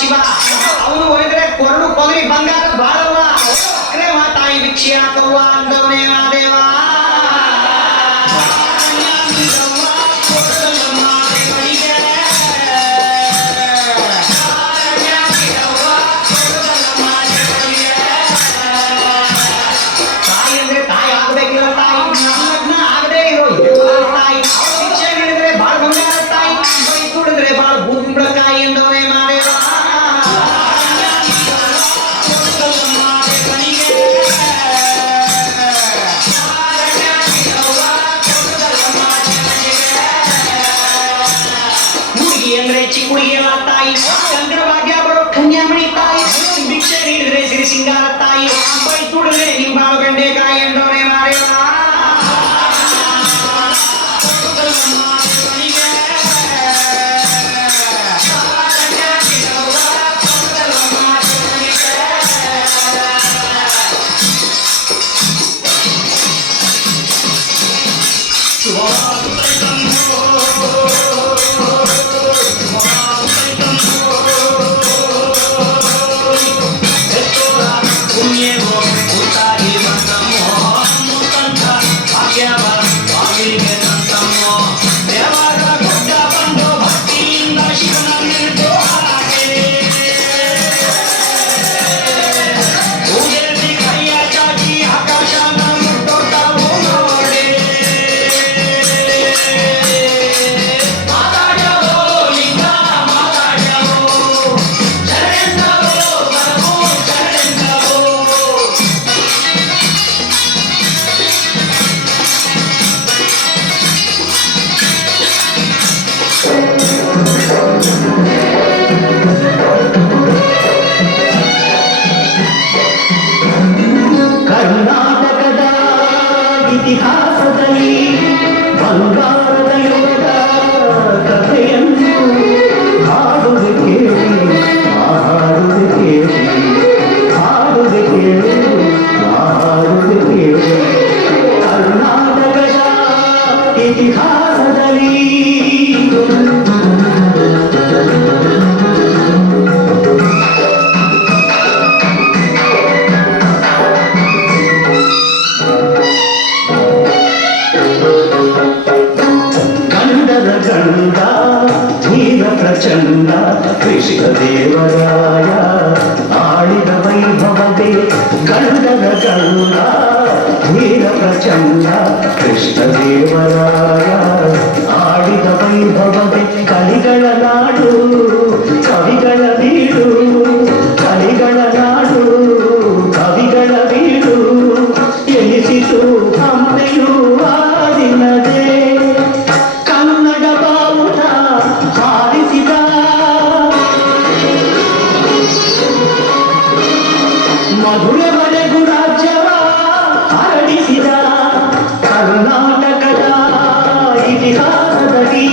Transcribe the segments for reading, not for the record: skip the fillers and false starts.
ಶಿವ ಅವನು ಹೋಯ್ದ್ರೆ ಕೊರಡು ಕೊಗರಿ ಬಂಗಾರ ಬಾಳವ ತಾಯಿ ಭಿಕ್ಷೆ ಹಾಕವ್ವ ಅಂದವನೇ ದೇವ ತಾಯಿ ಚಂದ್ರಭಾಗ್ಯ ಬರೋ ಕನ್ಯಾಮಣಿ ತಾಯಿ ಭಿಕ್ಷೆ ನೀಡಿದ್ರೆ ಸಿರಿ ಸಿಂಗಾರ ತಾಯಿ ಬೈ ತುಡಿದ್ರೆ ನಿಂಬಾಳು ಬೆಂಡೆಕಾಯಿ ಎಂದವನೇ ಮಾರೇವ ಕರ್ನಾಟಕದ ಇತಿಹಾಸದಲ್ಲಿ ಬಂಗಾರದ ಯುಗದ ಕಥೆಯನ್ನು ಹಾಡುವೆ ಕೇಳಿ ಹಾಡುವೆ ಕೇಳಿ ಹಾಡುವೆ ಕೇಳಿ ಹಾಡುವೆ ಕೇಳಿ ಪ್ರಚಂಡ ಕೃಷ್ಣದೇವರಾಯ ಆಡಿದ ವೈಭವವೇ ಕಲಿಗಳ ನಾಡು ಕವಿಗಳ ಬೀಡು ಕಲಿಗಳ ನಾಡು ಕವಿಗಳ ಬೀಡು ಎನಿಸಿತು ಹಂಪೆಯು ಆದಿನದೇ ಕನ್ನಡ ಬಾವುಟ ಹಾರಿಸಿದ ಮಧುರವರೆಗೂ ರಾಜ್ಯವ ಹರಡಿಸಿದ ಕರ್ನಾಟಕದ ಇತಿಹಾಸದಲ್ಲಿ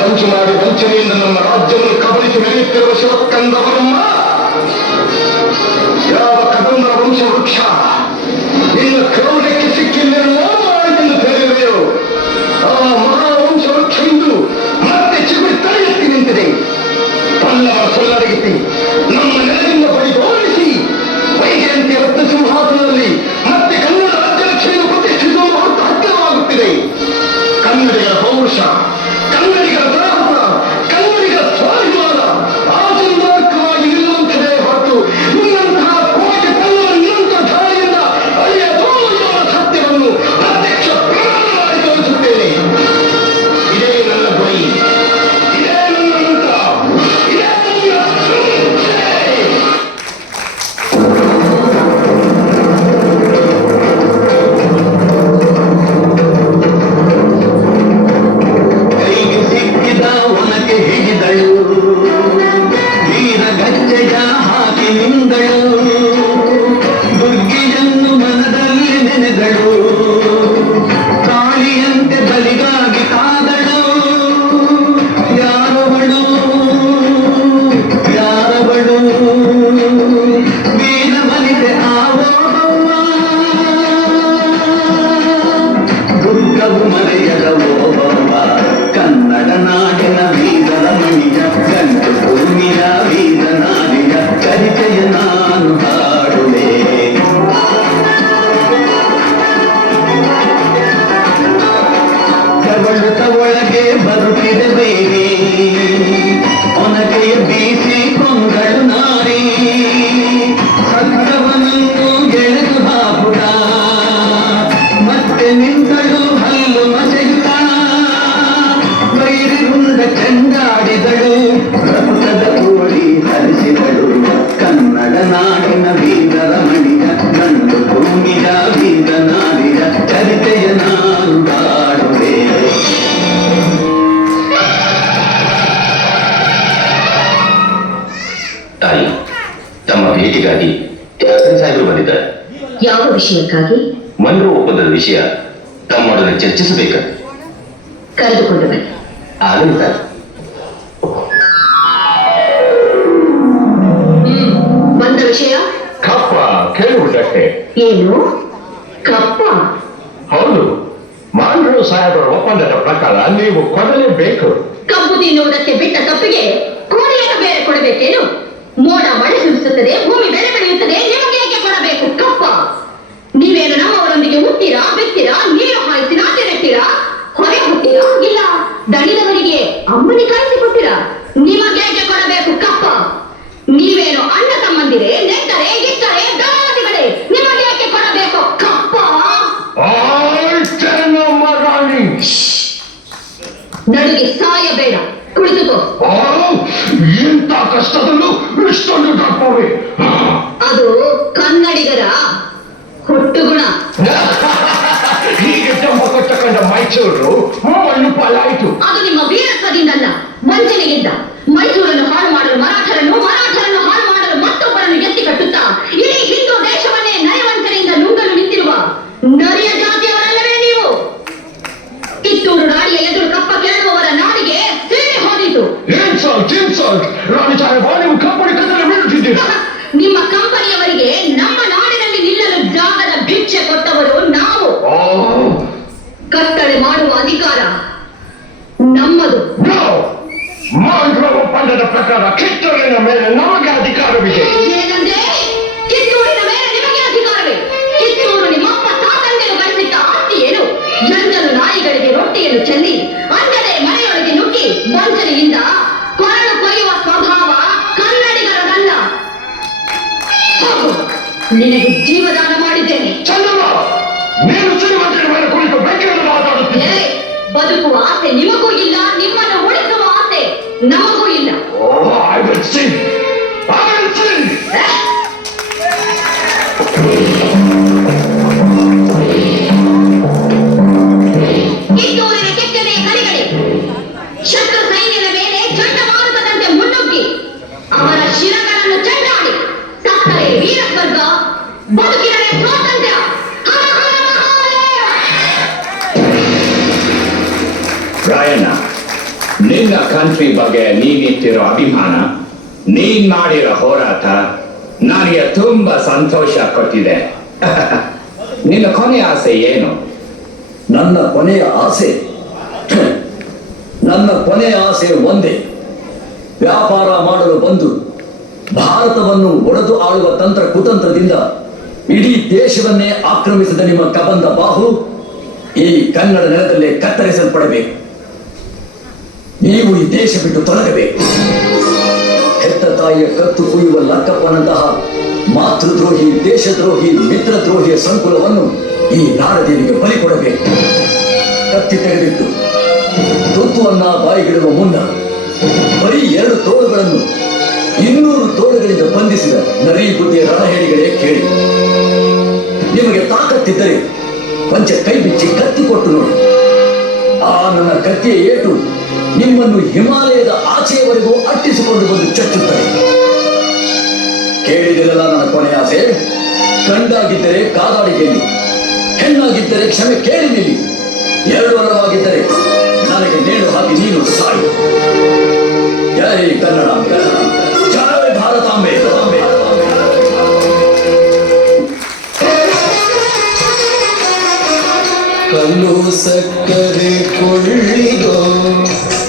ಸಂಚು ಮಾಡಿ ವಂಚನೆಯಿಂದ ನಮ್ಮ ರಾಜ್ಯವನ್ನು ಕಬಳಿಸಿ ಮೆರೆಯುತ್ತಿರುವ ಶಿವಕ್ಕಂದವರಮ್ಮ ಯಾವ ಕದಂಬರ ವಂಶ ವೃಕ್ಷ ನಿನ್ನ ಕ್ರೌರ್ಯಕ್ಕೆ ಸಿಕ್ಕಿಲ್ಲೇನೋ ಎಂದು ತಿಳಿಯುವೆಯೋ ಆ ಮಹಾವಂಶ ವೃಕ್ಷ ಇಂದು ಮತ್ತೆ ಚಿಗುರಿ ತಲೆ ಎತ್ತಿ ನಿಂತಿದೆ. ಪಲ್ಲವರ ಸೊಲ್ಲರಗಿಸಿ ನಮ್ಮ ನೆಲದಿಂದ ಬಡಿದೋಡಿಸಿ ವೈಜಯಂತಿಯ ರತ್ನ ಸಿಂಹಾಸನದಲ್ಲಿ ಮತ್ತೆ ಕನ್ನಡ ರಾಜ್ಯಲಕ್ಷ್ಮಿಯನ್ನು ಪ್ರತಿಷ್ಠಿಸುವ ಹೊರತು ಹತ್ತಿರವಾಗುತ್ತಿದೆ. ಕನ್ನಡಿಗರ ಪೌರುಷ ಕನ್ನಡಿಗರ ಸಾಹಸ ಕನ್ನಡಿಗರ ಸ್ವಾಭಿಮಾನ ಆಚಂದಾರ್ಕವಾಗಿ ನಿಲ್ಲುವಂತಿದೆ ಹೊರತು ನಿನ್ನಂತಹ ಕೋಟೆ ಪಲ್ಲವ ನಿರಂತರ ಧಾರೆಯಿಂದ ಅಳಿಯದೋ ಎಂಬ ಸತ್ಯವನ್ನು ಪ್ರತ್ಯಕ್ಷ ಪ್ರಮಾಣ ಮಾಡಿ ತೋರಿಸುತ್ತೇನೆ. ಇದೇ ನನ್ನ ಗುರಿ, ಇದೇ ನನ್ನ ಮಂತ್ರ, ಇದೇ ನನ್ನ ಸಂಸ್ಥೆ. ಕೈಗೆ ಸಿಕ್ಕಿದ ಒನಕೆ ಹಿಡಿದಳು ವೀರ ಗಜ್ಜೆಯ ಹಾಕಿ ನಿಂದಳು ದುರ್ಗಿಯನ್ನು ಮನದಲ್ಲಿ ನೆನೆದಳು ಕಾಳಿಯಂತೆ ಬಲಿಗಾಗಿ ಕಾದಳು ಯಾರವಳು ಯಾರವಳು ವೀರ ಬಲಿದೆ ಆವೋದವ್ವ ದುರ್ಗವು ಮರೆಯದ ಓಬವ್ವ ಕನ್ನಡ ನಾಡಿನ ವೀರರ ಮಣಿಯ ಗಂಡು ಭೂಮಿಯ ವೀರ ನಾಡಿಯ ಕರಿತೆಯ ನಾನು ಹಾಡುವೆ. ಕವಳುತ ಒಳಗೆ ಬರುತ್ತಿದೆ ಬೇರೆ ಒನಕೆಯ ಬೀಸಿ ಕೊಂದಳು ನಾರಿ ಸತ್ತವನನ್ನು ಎಳೆದು ಹಾಕುತ್ತ ಮತ್ತೆ ನಿಂತಳು ಹಲ್ಲು ಮಸೆಯುತ್ತ ಬೈರಿಗುಂಡ ಚೆಂಡಾಡಿದಳು ರಕ್ತದ ಕೋಳಿ ಹರಿಸಿದಳು ಕನ್ನಡ ನಾಡಿನ ವೀರರ ಮಣಿಯ ಗಂಡು ಭೂಮಿಯ ವೀರ ನಾಡಿಯ ಚರಿತೆಯ ನಾನು ಹಾಡುವೆ. ತಾಯಿ, ತಮ್ಮ ಭೇಟಿಗಾಗಿ ಸಾಹೇಬರು ಬಂದಿದ್ದಾರೆ. ಯಾವ ವಿಷಯಕ್ಕಾಗಿ? ಮನ್ರು ಒಪ್ಪಂದದ ವಿಷಯ ತಮ್ಮೊಡನೆ ಚರ್ಚಿಸಬೇಕ. ಕರೆದುಕೊಂಡು ಬನ್ನಿ. ಆಗಲಿ ಸರ್. ಬಂದ ವಿಷಯ ಕಪ್ಪ ಕೇಳುವುದಕ್ಕೆ ಏನು? ಕಪ್ಪ? ಹೌದು, ಮಾನ್ರು ಸಾಹೇಬರ ಒಪ್ಪಂದದ ಪ್ರಕಾರ ನೀವು ಕೊಡಲೇಬೇಕು. ಕಬ್ಬು ತಿನ್ನುವುದಕ್ಕೆ ಬಿಟ್ಟ ತಪ್ಪಿಗೆ ಕೋಡಿಯನ್ನು ಬೇರೆ ಕೊಡಬೇಕೇನು? ಮೋಡ ಮಳೆ ಸುರಿಸುತ್ತದೆ, ಭೂಮಿ ಬೆಳೆ ಬೆಳೆಯುತ್ತದೆ, ನಿಮಗೆ ಏಕೆ ಕೊಡಬೇಕು ಕಪ್ಪ? ನೀವೇನು ನಮ್ಮವರೊಂದಿಗೆ ಹುಟ್ಟಿರಾ, ಬಿತ್ತಿರಾ, ನೀರು ಹಾಯಿಸಿ ನಾಟಿ ನೆಟ್ಟಿರಾ, ಹೊರೆ ಹುಟ್ಟಿರಾ, ಇಲ್ಲ ದಣಿದವರಿಗೆ ಅಮ್ಮನಿ ಕಾಯಿಸಿಕೊಟ್ಟಿರಾ? ನಿಮಗೆ ಏಕೆ ಕೊಡಬೇಕು ಕಪ್ಪ? ನೀವೇನು ಅಣ್ಣ ತಮ್ಮಂದಿರೇ, ನೆಟ್ಟರೆ ಗಿಟ್ಟರೆ ದಳವಾದಿಗಳೇ, ನಿಮಗೆ ಏಕೆ ಕೊಡಬೇಕು ಕಪ್ಪ? ನಡುಗೆ ಸಾಯಬೇಡ, ಕುಳಿತುಕೋ. ಇಂಥ ಕಷ್ಟದಲ್ಲೂ ಇಷ್ಟೊಂದು ದಪ್ಪವೇ? ಅದು ಕನ್ನಡಿಗರ ಹುಟ್ಟುಗುಣ. ಹೀಗೆ ಜಂಬ ಕಟ್ಟಕೊಂಡ ಮೈಸೂರು ಮಣ್ಣು ಪಾಲಾಯಿತು. ಅದು ನಿಮ್ಮ ವೀರತ್ವದಿಂದಲ್ಲ, ವಂಚನೆಯಿಂದ. ಮೈಸೂರನ್ನು ಹಾಳು ಮಾಡಲು ಮರಾಠರನ್ನು, ಮರಾಠರನ್ನು ಹಾಳು ಮಾಡಲು ಮತ್ತೊಬ್ಬರನ್ನು ಎತ್ತಿ ಕಟ್ಟುತ್ತಾ ಇಡೀ ಹಿಂದೂ ದೇಶವನ್ನೇ ನಯವಂಚನೆಯಿಂದ ನುಂಗಲು ನಿಂತಿರುವ ನರಿಯ ಜಾತಿಯವರಲ್ಲವೇ ನೀವು? ಕಿತ್ತೂರು ನಾಡಿಯ ಎದುರು ಕಪ್ಪ ಕೇಳುವವರ ನಾಡಿಗೆ ಸೇರಿ ಹೋದಿತು. ರಾಣಿ ಸಾಹೇಬ, ನೀವು ಕಂಪನಿ ಕದಲ ಬೀಳುತ್ತಿದ್ದೀರಾ? ನಿಮ್ಮ ಕಂಪನಿಯವರಿಗೆ ನಮ್ಮ ನಾಡಿನಲ್ಲಿ ನಿಲ್ಲಲು ಜಾಗದ ಭಿಕ್ಷೆ ಕೊಟ್ಟವರು ನಾವು. ಕಟ್ಟಳೆ ಮಾಡುವ ಅಧಿಕಾರ ನಮ್ಮದು. ಒಪ್ಪಂದದ ಪ್ರಕಾರ ಕಿತ್ತೂರಿನ ಮೇಲೆ ನಮಗೆ ಅಧಿಕಾರವಿದೆ. ಏನಂದ್ರೆ ಕಿತ್ತೂರಿನ ಮೇಲೆ ನಿಮಗೆ ಅಧಿಕಾರವೇ? ಕಿತ್ತೂರು ನಿಮ್ಮಪ್ಪ ತಾತಂದಿರು ಬರೆಸಿದ್ದ ಜಂಜಲು ನಾಯಿಗಳಿಗೆ ರೊಟ್ಟಿಯನ್ನು ಚೆಲ್ಲಿ ಅಂಜದೆ ಮನೆಯೊಳಗೆ ನುಗ್ಗಿ ವಂಚನೆಯಿಂದ ಕೊರಳು ಕೊಯ್ಯುವ ಸ್ವಭಾವ ಕನ್ನಡಿಗರದಲ್ಲ. ಹೋಗು, ನಿನಗೆ ಜೀವದಾನ ಮಾಡಿದ್ದೇನೆ. ಚಂದಮ್ಮ, ನೀನು ಶ್ರೀಮಂತರ ಮೇಲೆ ಕುಳಿತು ಬೆಂಕಿಯನ್ನು ಮಾತಾಡುತ್ತೀಯ. ಬದುಕುವ ಆಸೆ ನಿಮಗೂ ಇಲ್ಲ, ನಿಮ್ಮನ್ನು ಉಳಿಸುವ ಆಸೆ ನಮಗೂ ಇಲ್ಲ. I will see. I will see. ಕಿತ್ತೂರಿನ ಕೆತ್ತನೆಯ ಕಲಿಗಳಿ ಶತ್ರು ಸೈನ್ಯದ ಮೇಲೆ ಚಂಡಮಾರುತದಂತೆ ಮುನ್ನುಗ್ಗಿ ಅವರ ಶಿರಗಳನ್ನು ಚೆಂಡಾಡಿ ಸತ್ತರೆ ವೀರಸ್ವರ್ಗ, ಬದುಕಿದರೆ ಸ್ವಾತಂತ್ರ್ಯ. ಹರ ಹರ ಮಹಾದೇವ. ರಾಯಣ್ಣ, ನಿನ್ನ ಕಂಟ್ರಿ ಬಗ್ಗೆ ನೀನಿಟ್ಟಿರೋ ಅಭಿಮಾನ, ನೀನ್ ಮಾಡಿರೋ ಹೋರಾಟ ನನಗೆ ತುಂಬಾ ಸಂತೋಷ ಕೊಟ್ಟಿದೆ. ನಿನ್ನ ಕೊನೆ ಆಸೆ ಏನು? ನನ್ನ ಕೊನೆಯ ಆಸೆ ಒಂದೇ. ವ್ಯಾಪಾರ ಮಾಡಲು ಬಂದು ಭಾರತವನ್ನು ಒಡೆದು ಆಳುವ ತಂತ್ರ ಕುತಂತ್ರದಿಂದ ಇಡೀ ದೇಶವನ್ನೇ ಆಕ್ರಮಿಸಿದ ನಿಮ್ಮ ಕಬಂದ ಬಾಹು ಈ ಕನ್ನಡ ನೆಲದಲ್ಲೇ ಕತ್ತರಿಸಲ್ಪಡಬೇಕು. ನೀವು ಈ ದೇಶ ಬಿಟ್ಟು ತೊಲಗಬೇಕು. ಹೆತ್ತ ತಾಯಿಯ ಕತ್ತು ಕುಯ್ಯುವ ಲಕ್ಕಪ್ಪನಂತಹ ಮಾತೃದ್ರೋಹಿ, ದೇಶದ್ರೋಹಿ, ಮಿತ್ರದ್ರೋಹಿಯ ಸಂಕುಲವನ್ನು ಈ ನಾಡದೇವಿಗೆ ಬಲಿ ಕೊಡಬೇಕು. ಕತ್ತಿ ತೆಗೆದಿಟ್ಟು ತುತ್ತುವನ್ನ ಬಾಯಿಗಿಡುವ ಮುನ್ನ ಬರೀ 2 ತೋಳುಗಳನ್ನು 200 ತೋಳುಗಳಿಂದ ಬಂಧಿಸಿದ ನರಿ ಬುದ್ಧಿಯ ರಣಹೇಡಿಗಳೇ ಕೇಳಿ. ನಿಮಗೆ ತಾಕತ್ತಿದ್ದರೆ ಕೊಂಚ ಕೈ ಬಿಚ್ಚಿ ಕತ್ತಿ ಕೊಟ್ಟು ನೋಡಿ. ಆ ನನ್ನ ಕತ್ತಿಯ ಏಟು ನಿಮ್ಮನ್ನು ಹಿಮಾಲಯದ ಆಚೆಯವರೆಗೂ ಅಟ್ಟಿಸಿಕೊಂಡು ಬಂದು ಚಚ್ಚುತ್ತದೆ. ಕೇಳಿದಿರಲ್ಲ ನನ್ನ ಕೊನೆಯ ಆಸೆ. ಗಂಡಾಗಿದ್ದರೆ ಕಾದಾಡಿ ಗೆಲ್ಲಿ, ಹೆಣ್ಣಾಗಿದ್ದರೆ ಕ್ಷಮೆ ಕೇಳಿ ನಿಲ್ಲಿ, 2 ಅರವಾಗಿದ್ದರೆ ನನಗೆ ನೇಣು ಹಾಕಿ ನೀನು ಸಾಯಿ. ಜೈ ಕನ್ನಡ, ಜೈ ಭಾರತಾಂಬೆ. ಕಲ್ಲು ಸಕ್ಕರೆ ಕೊಳ್ಳಿಗೋ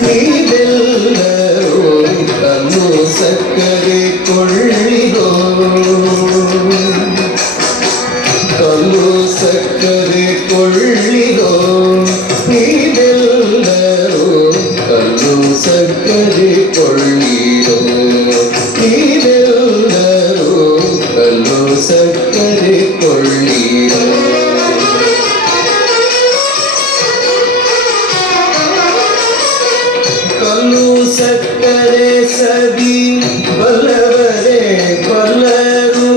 ನೀವೆಲ್ಲರೂ, ಕಲ್ಲು ಸಕ್ಕರೆ ಕೊಳ್ಳಿಗೋ, ಕಲ್ಲು ಸಕ್ಕರೆ ಕೊಳ್ಳಿಗೋ ನೀವೆಲ್ಲರೂ, ಕಲ್ಲು ಸಕ್ಕರೆ ಕೊಳ್ಳಿಗೋ ನೀವೆಲ್ಲರೂ, ಕಲ್ಲು ಸಕ್ಕರೆ ಕೊಳ್ಳಿಗೋ. ಕಲ್ಲು ಸಕ್ಕರೆ ಸವಿ ಬಲ್ಲವರೇ ಬಲ್ಲರು,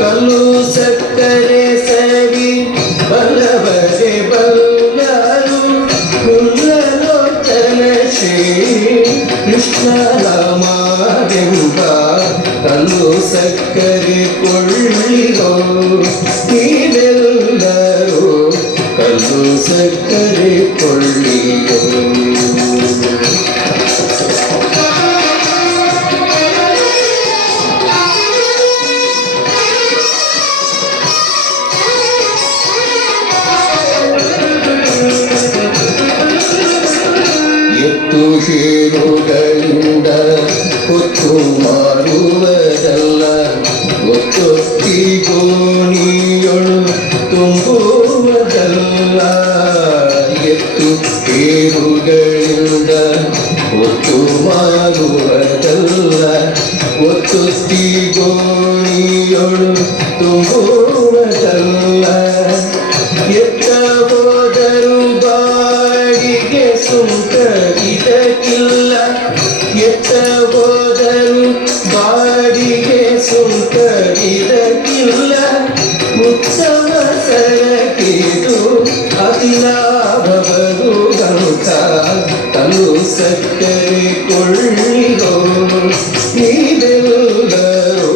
ಕಲ್ಲು ಸಕ್ಕರೆ ಸವಿ ಬಲ್ಲವರೇ ಬಲ್ಲರು, ಕುಲ್ಲಲೋಚನ ಶ್ರೀ ಕೃಷ್ಣರಾಮವೆಂಬ ಕಲ್ಲು ಸಕ್ಕರೆ ಕೊಳ್ಳಿಗೋ ನೀವೆಲ್ಲರೂ, ಕಲ್ಲು ಸಕ್ಕರೆ ಕೊಳ್ಳಿಗೋ. ಎತ್ತು ಹೀರುಗಳಿಂದ ಹೊತ್ತು ಮಾರುವುದಲ್ಲ, ಒತ್ತೊತ್ತಿ ಗೋಣಿಯೊಳು ತುಂಬುವುದಲ್ಲ. ಎತ್ತು ಹೀರುಗಳಿಂದ ಹೊತ್ತು ಮಾರುವುದಲ್ಲ, ಒತ್ತೊತ್ತಿ ಗೋಣಿಯೊಳು ತುಂಬುವುದಲ್ಲ. ಎತ್ತ ಹೋದರು ಬಾಡಿಗೆ ಸುಂಕ ಇದಕ್ಕಿಲ್ಲ, ಎತ್ತ ಹೋದರು ಬಾಡಿಗೆ ಸುಂಕ ಇದಕ್ಕಿಲ್ಲ. ಉತ್ಸವ ಸರಕಿದು ಅತಿ ಲಾಭವರು ಗಂಟ, ಕಲ್ಲು ಸಕ್ಕರೆ ಕೊಳ್ಳಿಗೋ ನೀವೆಲ್ಲರೂ,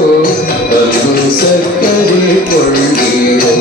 ಕಲ್ಲು ಸಕ್ಕರೆ ಕೊಳ್ಳಿಗೋ.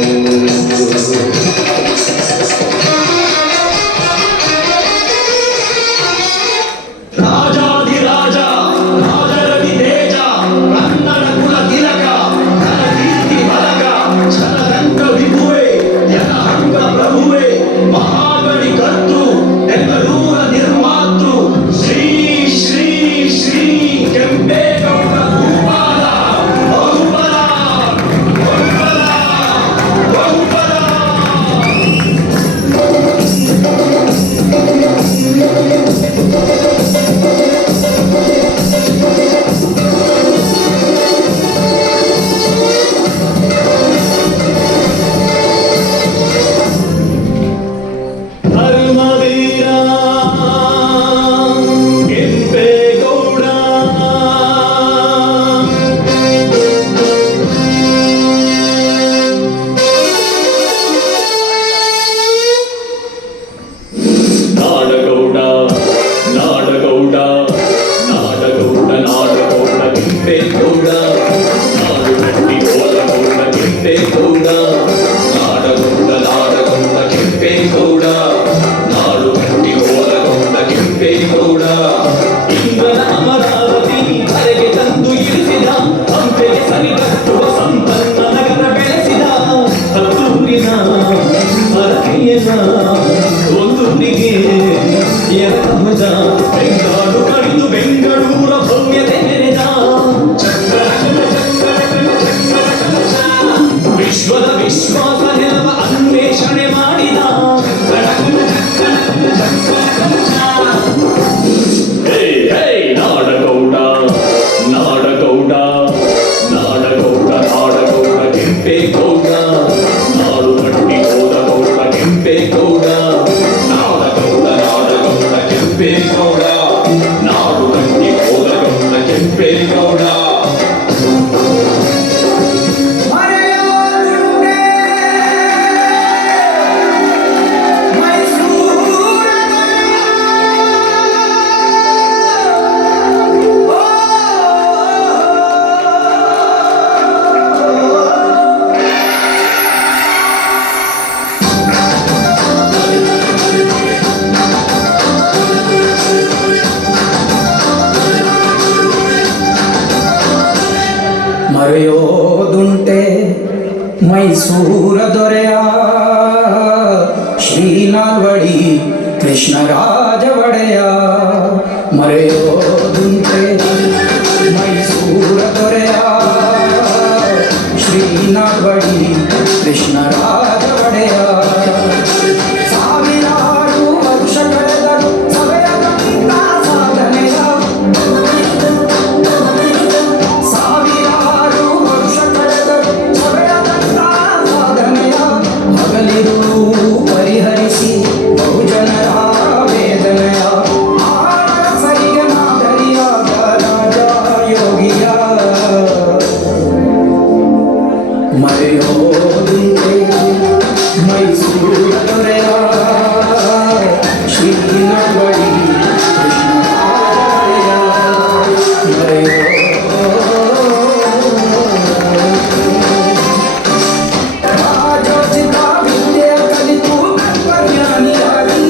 ಭುಜ ಒಂದೊಂದಿಗೆ ಎರಡು ಭುಜ ಬೆಂಗಾಡು ಕಡಿದು ಬೆಂಗಳೂರ ಭವ್ಯತೆ ಮೆರೆದ ವಿಶ್ವದ ವಿಶ್ವಾಸ ನೆಲವ ಅನ್ವೇಷಣೆ ಮಾಡಿದ ನಾಡಗೌಡ ನಾಡಗೌಡ ನಾಡಗೌಡ ನಾಡಗೌಡ ಕೆಂಪೇಗೌಡ ನಾಡು ಕಟ್ಟಿ ಹೋದ ಗೌಡ ಕೆಂಪೇಗೌಡ ನಾಡಗೌಡ ನಾಡಗೌಡ ಕೆಂಪೇಗೌಡ ನಾಡು ಕಟ್ಟಿ ಹೋದ ಗೌಡ ಕೆಂಪೇಗೌಡ ಮರೆಯೋದುಂಟೆ ಮೈಸೂರ ದೊರೆಯ ಶ್ರೀನಾಲ್ವಡಿ ಕೃಷ್ಣರಾಜ ಒಡೆಯ ಮರೆಯೋದುಂಟೆ ಮೈಸೂರ ದೊರೆಯ ಶ್ರೀನಾಲ್ವಡಿ ಕೃಷ್ಣರಾಜ ಒಡೆಯ ಸಾವಿರಾರು ವರ್ಷ ಕಳೆದರು ಸವೆಯದಂತ ಸಾಧನೆಯ ಸಾವಿರಾರು ವರ್ಷ ಕಳೆದರು ಸವೆಯದಂತ ಸಾಧನೆಯ ಹಗಲಿರುಳು ಪರಿಹರಿಸಿ ಬಹುಜನರ ವೇದನೆಯ ಆಳ ಸರಿಗೆ ಮಾದರಿಯಾದ ರಾಜ ಯೋಗಿಯ ಮರೆಯೋದುಂಟೆ ಮೈಸೂರ ದೊರೆಯ ಶ್ರೀನಾಲ್ವಡಿ ಕೃಷ್ಣರಾಜ ಒಡೆಯ ರಾಜೋಚಿತ ವಿದ್ಯೆ ಕಲಿತು ತತ್ವಜ್ಞಾನಿಯಾಗಿ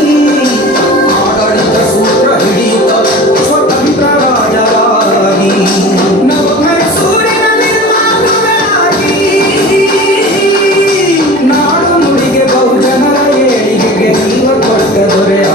ಆಡಳಿತ ಸೂತ್ರ ಹಿಡಿಯುತ್ತ ಸ್ವತಂತ್ರ ರಾಜರಾಗಿ ನವ ಮೈಸೂರಿನ ನಿರ್ಮಾತೃಗಳಾಗಿ ನಾಡು ನುಡಿಗೆ ಬಹುಜನರ ಏಳಿಗೆಗೆ ಜೀವ ಕೊಟ್ಟ ದೊರೆಯ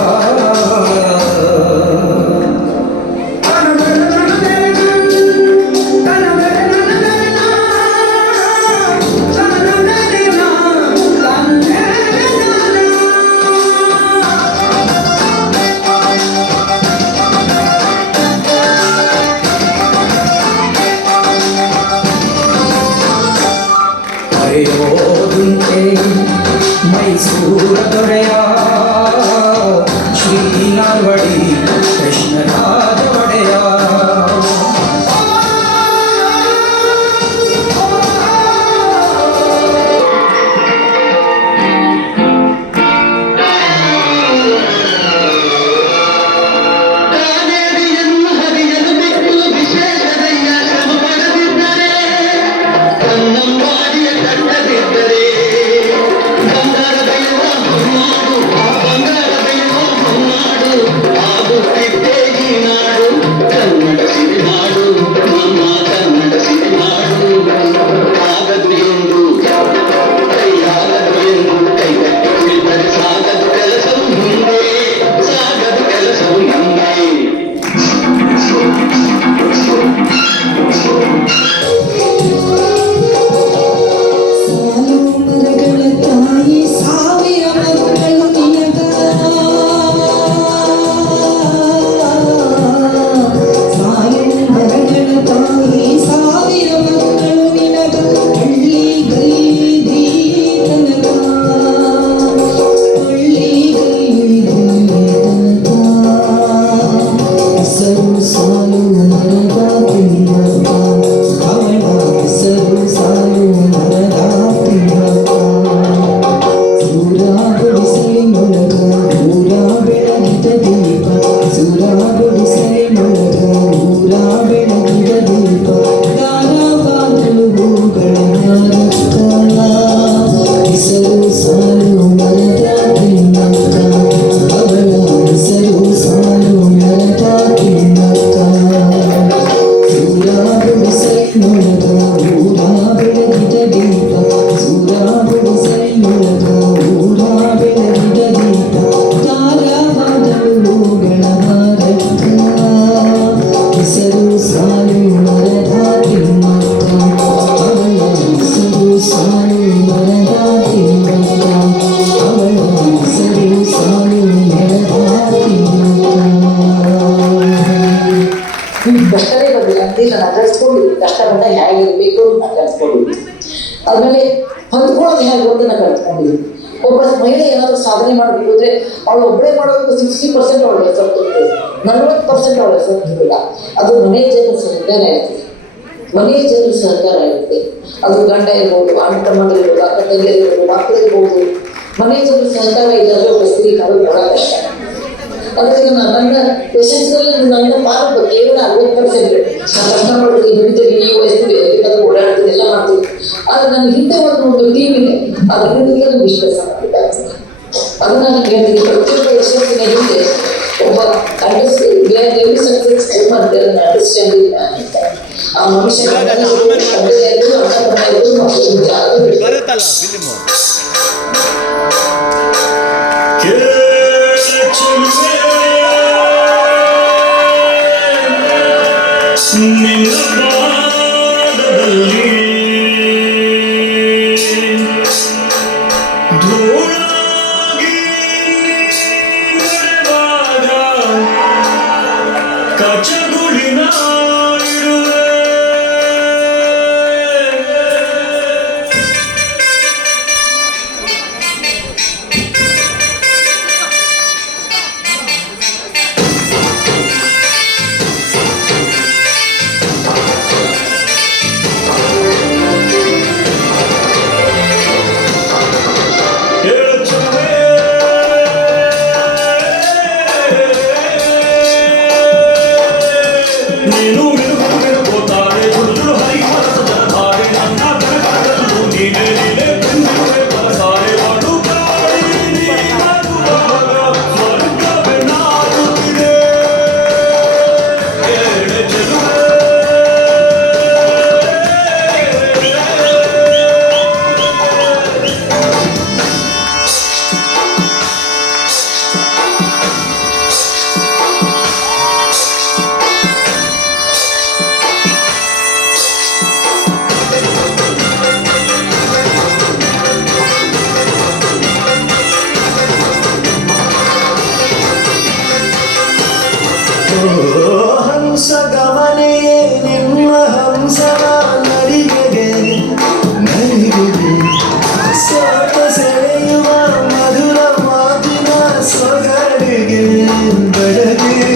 ಮರೆಯೋದುಂಟೆ ಮೈಸೂರ ದೊರೆಯ ಶ್ರೀನಾಲ್ವಡಿ ಕೃಷ್ಣರಾಜ ಒಡೆಯ ಊರ ಬೆಳಗಿದ ದೀಪ ಸೂರ ಬಿಡಿಸೈ ಮೂಲಕ ಊರ ಬೆಳಗಿದ ಆದ್ಮೇಲೆ ಹೊಂದ್ಕೊಳ್ಳೋದು ಹೇಗೆ ಅಂತ ಕಲ್ತ್ಕೊಂಡಿದ್ವಿ. ಒಬ್ಬ ಮಹಿಳೆ ಏನಾದರೂ ಸಾಧನೆ ಮಾಡಬೇಕು ಅಂದ್ರೆ ಅವಳು ಒಬ್ಬಳೇ ಮಾಡೋದು 60% ಅವಳ ಎಫರ್ಟ್ ಇರ್ತದೆ, 40% ಅವಳ ಎಫರ್ಟ್ ಇರಲ್ಲ. ಅದು ಮನೆಯ ಜನರ ಸಹಕಾರ ಇರ್ತದೆ, ಮನೆಯ ಜನರ ಸಹಕಾರ ಇರುತ್ತೆ. ಅದು ಗಂಡ ಇರ್ಬೋದು, ಅಣ್ಣ ತಮ್ಮಂದಿರ್ಬೋದು, ಅಕ್ಕ ತಂಗಿಯರಿರ್ಬೋದು, ಮಕ್ಕಳಿರ್ಬೋದು. ಮನೆಯ ಜನರ ಸಹಕಾರ ಇಲ್ಲದ್ರೆ ಒಬ್ಬ ಸ್ತ್ರೀ ಕಾಣೋದು ಬಹಳ ಕಷ್ಟ. ಅದಕ್ಕೆ ನನ್ನ ಪೇಷನ್ಸ್ಗಳಲ್ಲಿ ನನ್ನ ಮಾರ್ಕ್ ಕೇವಲ 60%. ನಾನು ಕಷ್ಟಪಡ್ತೀನಿ, ದುಡಿತೀನಿ, ಈ ವಯಸ್ಸಿಗೆ ಓಡಾಡ್ತೀನಿ, ಎಲ್ಲ ಮಾಡ್ತೀನಿ. ಆದ್ರೆ ನನ್ನ ಹಿಂದೆ ಒಂದು ಟೀಮ್ ಇದೆ, ಅದ್ರ ಹಿಂದೆ ವಿಶ್ವಾಸ ಮಾಡಿದ್ದಾರೆ. ಅದು ನಾನು ಹೇಳ್ತೀನಿ, ಪ್ರತಿಯೊಬ್ಬ ಯಶಸ್ಸಿನ ಹಿಂದೆ ಒಬ್ಬ ಅಂಡರ್ಸ್ಟ್ಯಾಂಡಿಂಗ್ ಆ ಮನುಷ್ಯ ಹಂಸಗಮನೆಯೇ ನಿಮ್ಮ ಹಂಸನ ನಡಿಗೆಗೆ ಸೋತ ಸೆಳೆಯುವ ಮಧುರ ಮಾತಿನ ಸೊಗಡಿಗೆ ಬೆಳಗಿಗೆ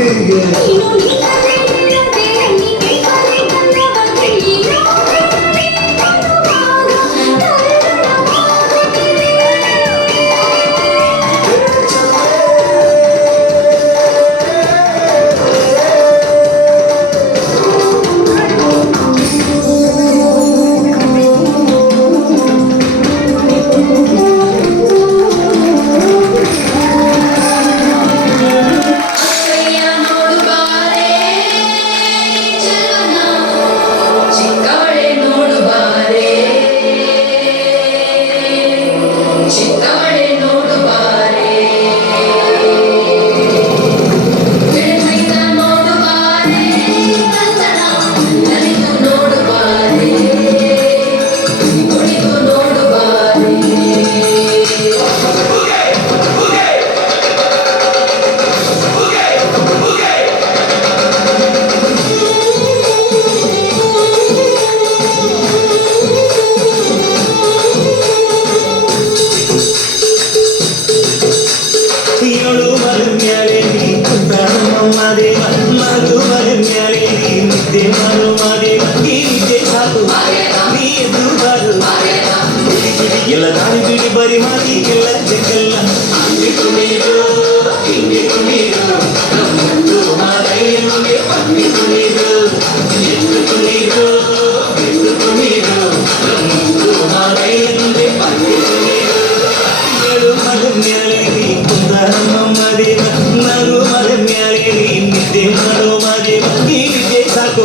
ಎಲ್ಲ ದಾರಿ ಬಿಡಿ ಬರಿ ಮಾತಿ ಎಲ್ಲ ಜಗಲ್ಲ ಸಾಕು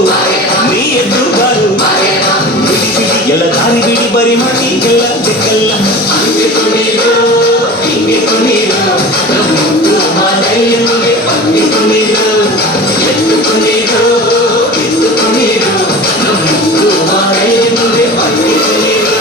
ನೀ ಎದ್ದು ಬಾರು ಎಲ್ಲ ದಾರಿ ಬಿಡಿ ಬರಿ ಮಾಡಿ ಎಲ್ಲ ಬೆಕ್ಕಲ್ಲ ಹಂಗೆ ಕುಣಿರು ಹಿಂಗೆ ಕುಣಿರು ನಮ್ಮದು ಮನೆಯಲ್ಲಿ ಹಂಗೆ ಕುಣಿರು ಎದ್ದು ಕುಣಿರು ಎದ್ದು ಕುಣಿರು ನಮ್ಮದು ಮನೆಯಲ್ಲಿ ಹಂಗೆ ಕುಣಿರು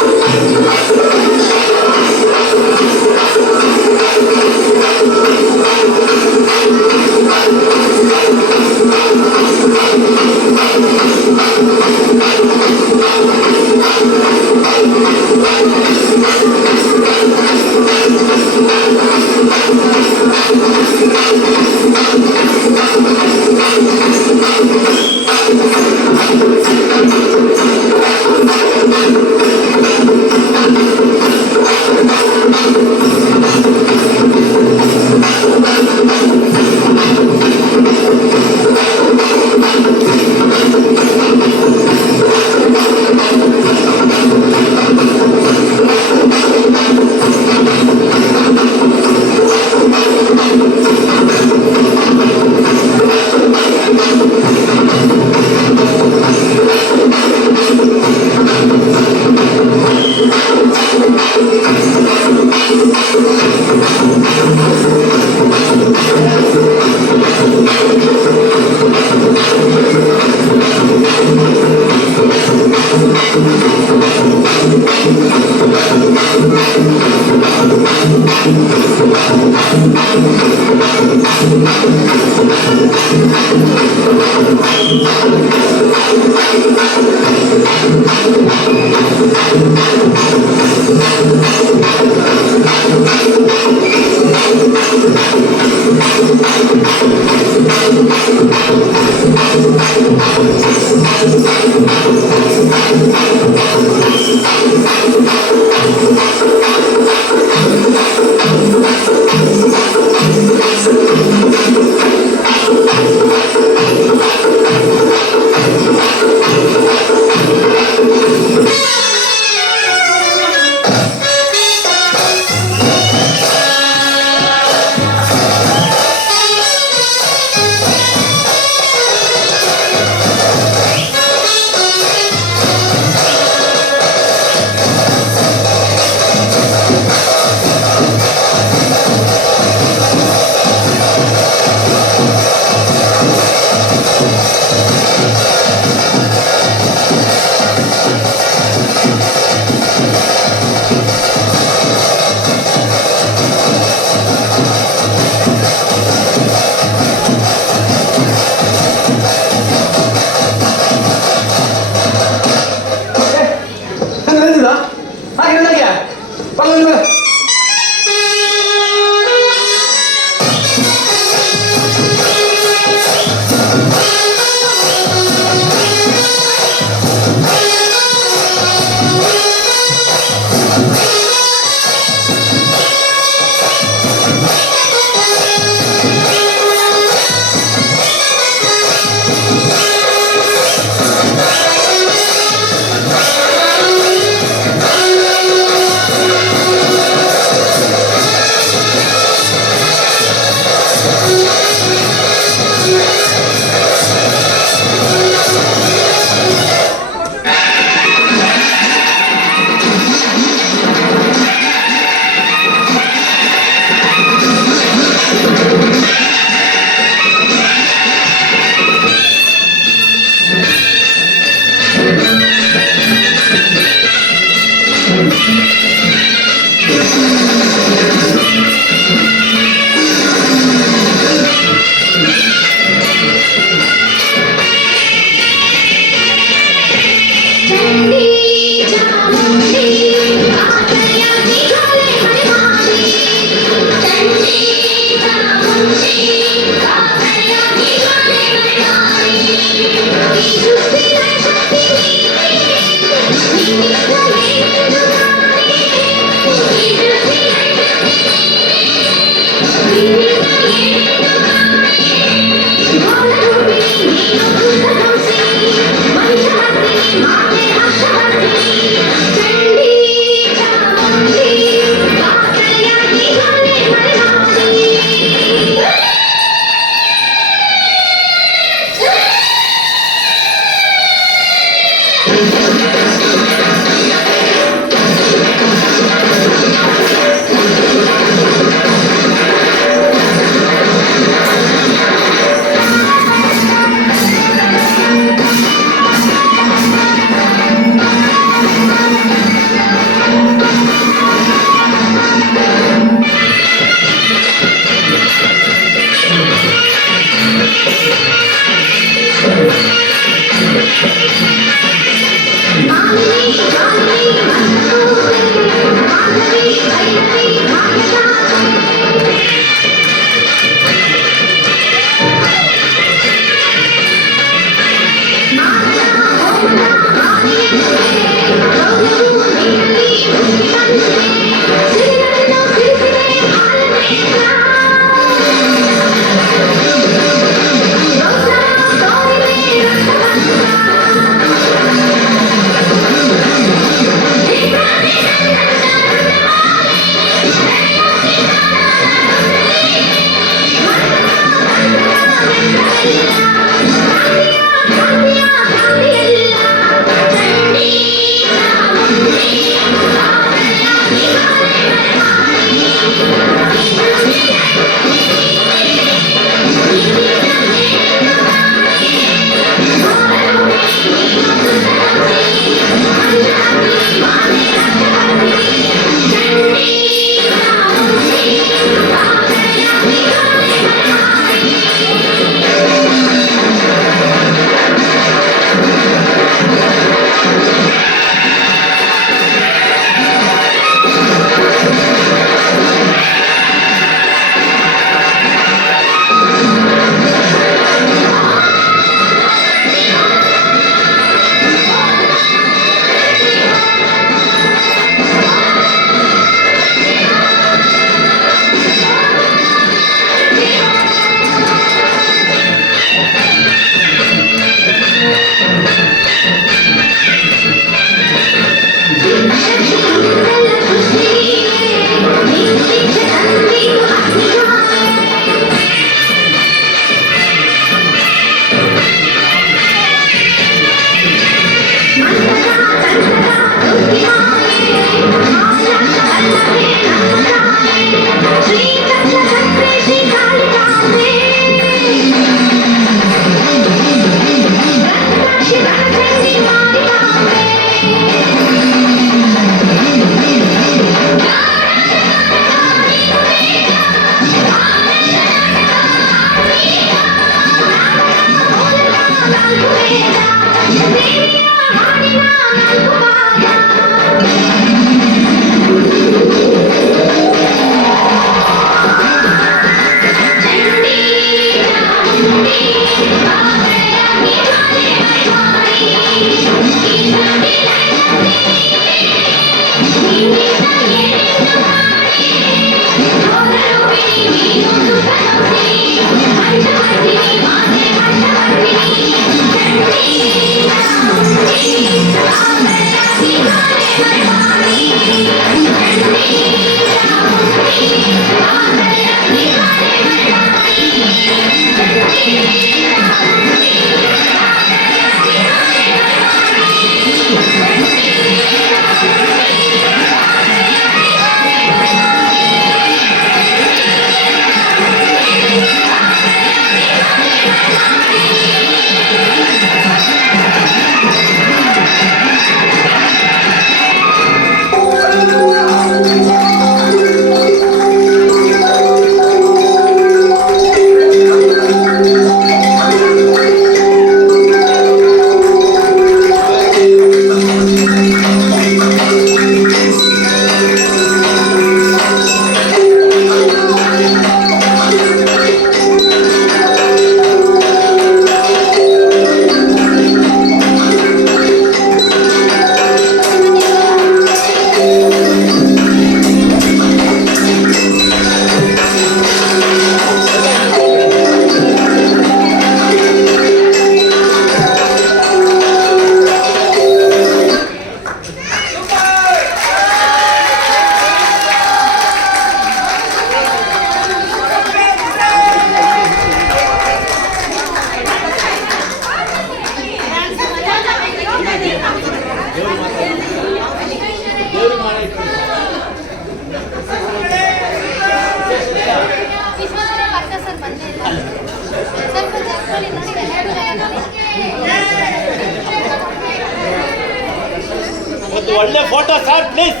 ಒಳ್ಳೆ photo sir please.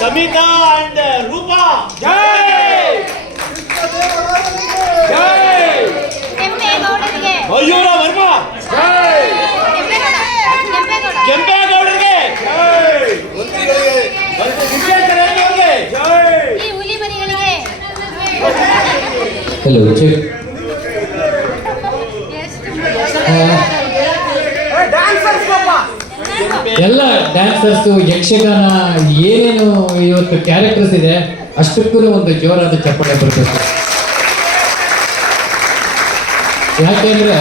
Samita and Roopa ಜೈ ಜೈ. ಮಯೂರ ವರ್ಮಾ ಜೈ. ಕೆಂಪೇಗೌಡರಿಗೆ ಜೈ. ವಿಜಯಕರಣಿಯವರಿಗೆ ಜೈ. ಹಲೋ ಚೆಕ್ ಎಲ್ಲ ಡ್ಯಾನ್ಸರ್ಸು ಯಕ್ಷಗಾನ ಏನೇನು ಇವತ್ತು ಕ್ಯಾರೆಕ್ಟರ್ಸ್ ಇದೆ ಅಷ್ಟಕ್ಕೂ ಒಂದು ಜೋರಾದ ಚಪ್ಪಾಳೆ ಬರಬೇಕು. ಯಾಕೆಂದರೆ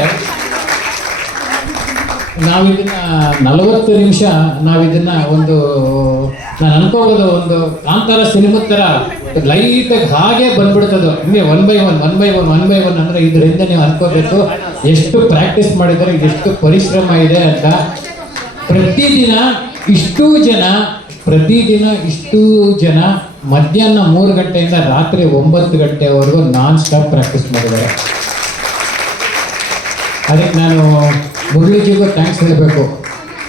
ನಾವಿದನ್ನು 40 ನಿಮಿಷ ನಾವಿದನ್ನು ಒಂದು ನಾನು ಅನ್ಕೋಬೋದು ಒಂದು ಕಾಂತಾರ ಸಿನಿಮಾ ಥರ ಲೈಟಾಗಿ ಹಾಗೆ ಬಂದ್ಬಿಡ್ತದೆ. ಹಿಂಗೆ ಒನ್ ಬೈ ಒನ್ ಅಂದರೆ ಇದರಿಂದ ನೀವು ಅನ್ಕೋಬೇಕು ಎಷ್ಟು ಪ್ರಾಕ್ಟೀಸ್ ಮಾಡಿದ್ದಾರೆ, ಎಷ್ಟು ಪರಿಶ್ರಮ ಇದೆ ಅಂತ. ಪ್ರತಿದಿನ ಇಷ್ಟೂ ಜನ ಮಧ್ಯಾಹ್ನ 3 ಗಂಟೆಯಿಂದ ರಾತ್ರಿ 9 ಗಂಟೆವರೆಗೂ ನಾನ್ ಸ್ಟಾಪ್ ಪ್ರಾಕ್ಟೀಸ್ ಮಾಡಿದ್ದಾರೆ. ಅದಕ್ಕೆ ನಾನು ಮುರಳಿಜಿಗೂ ಥ್ಯಾಂಕ್ಸ್ ಹೇಳಬೇಕು.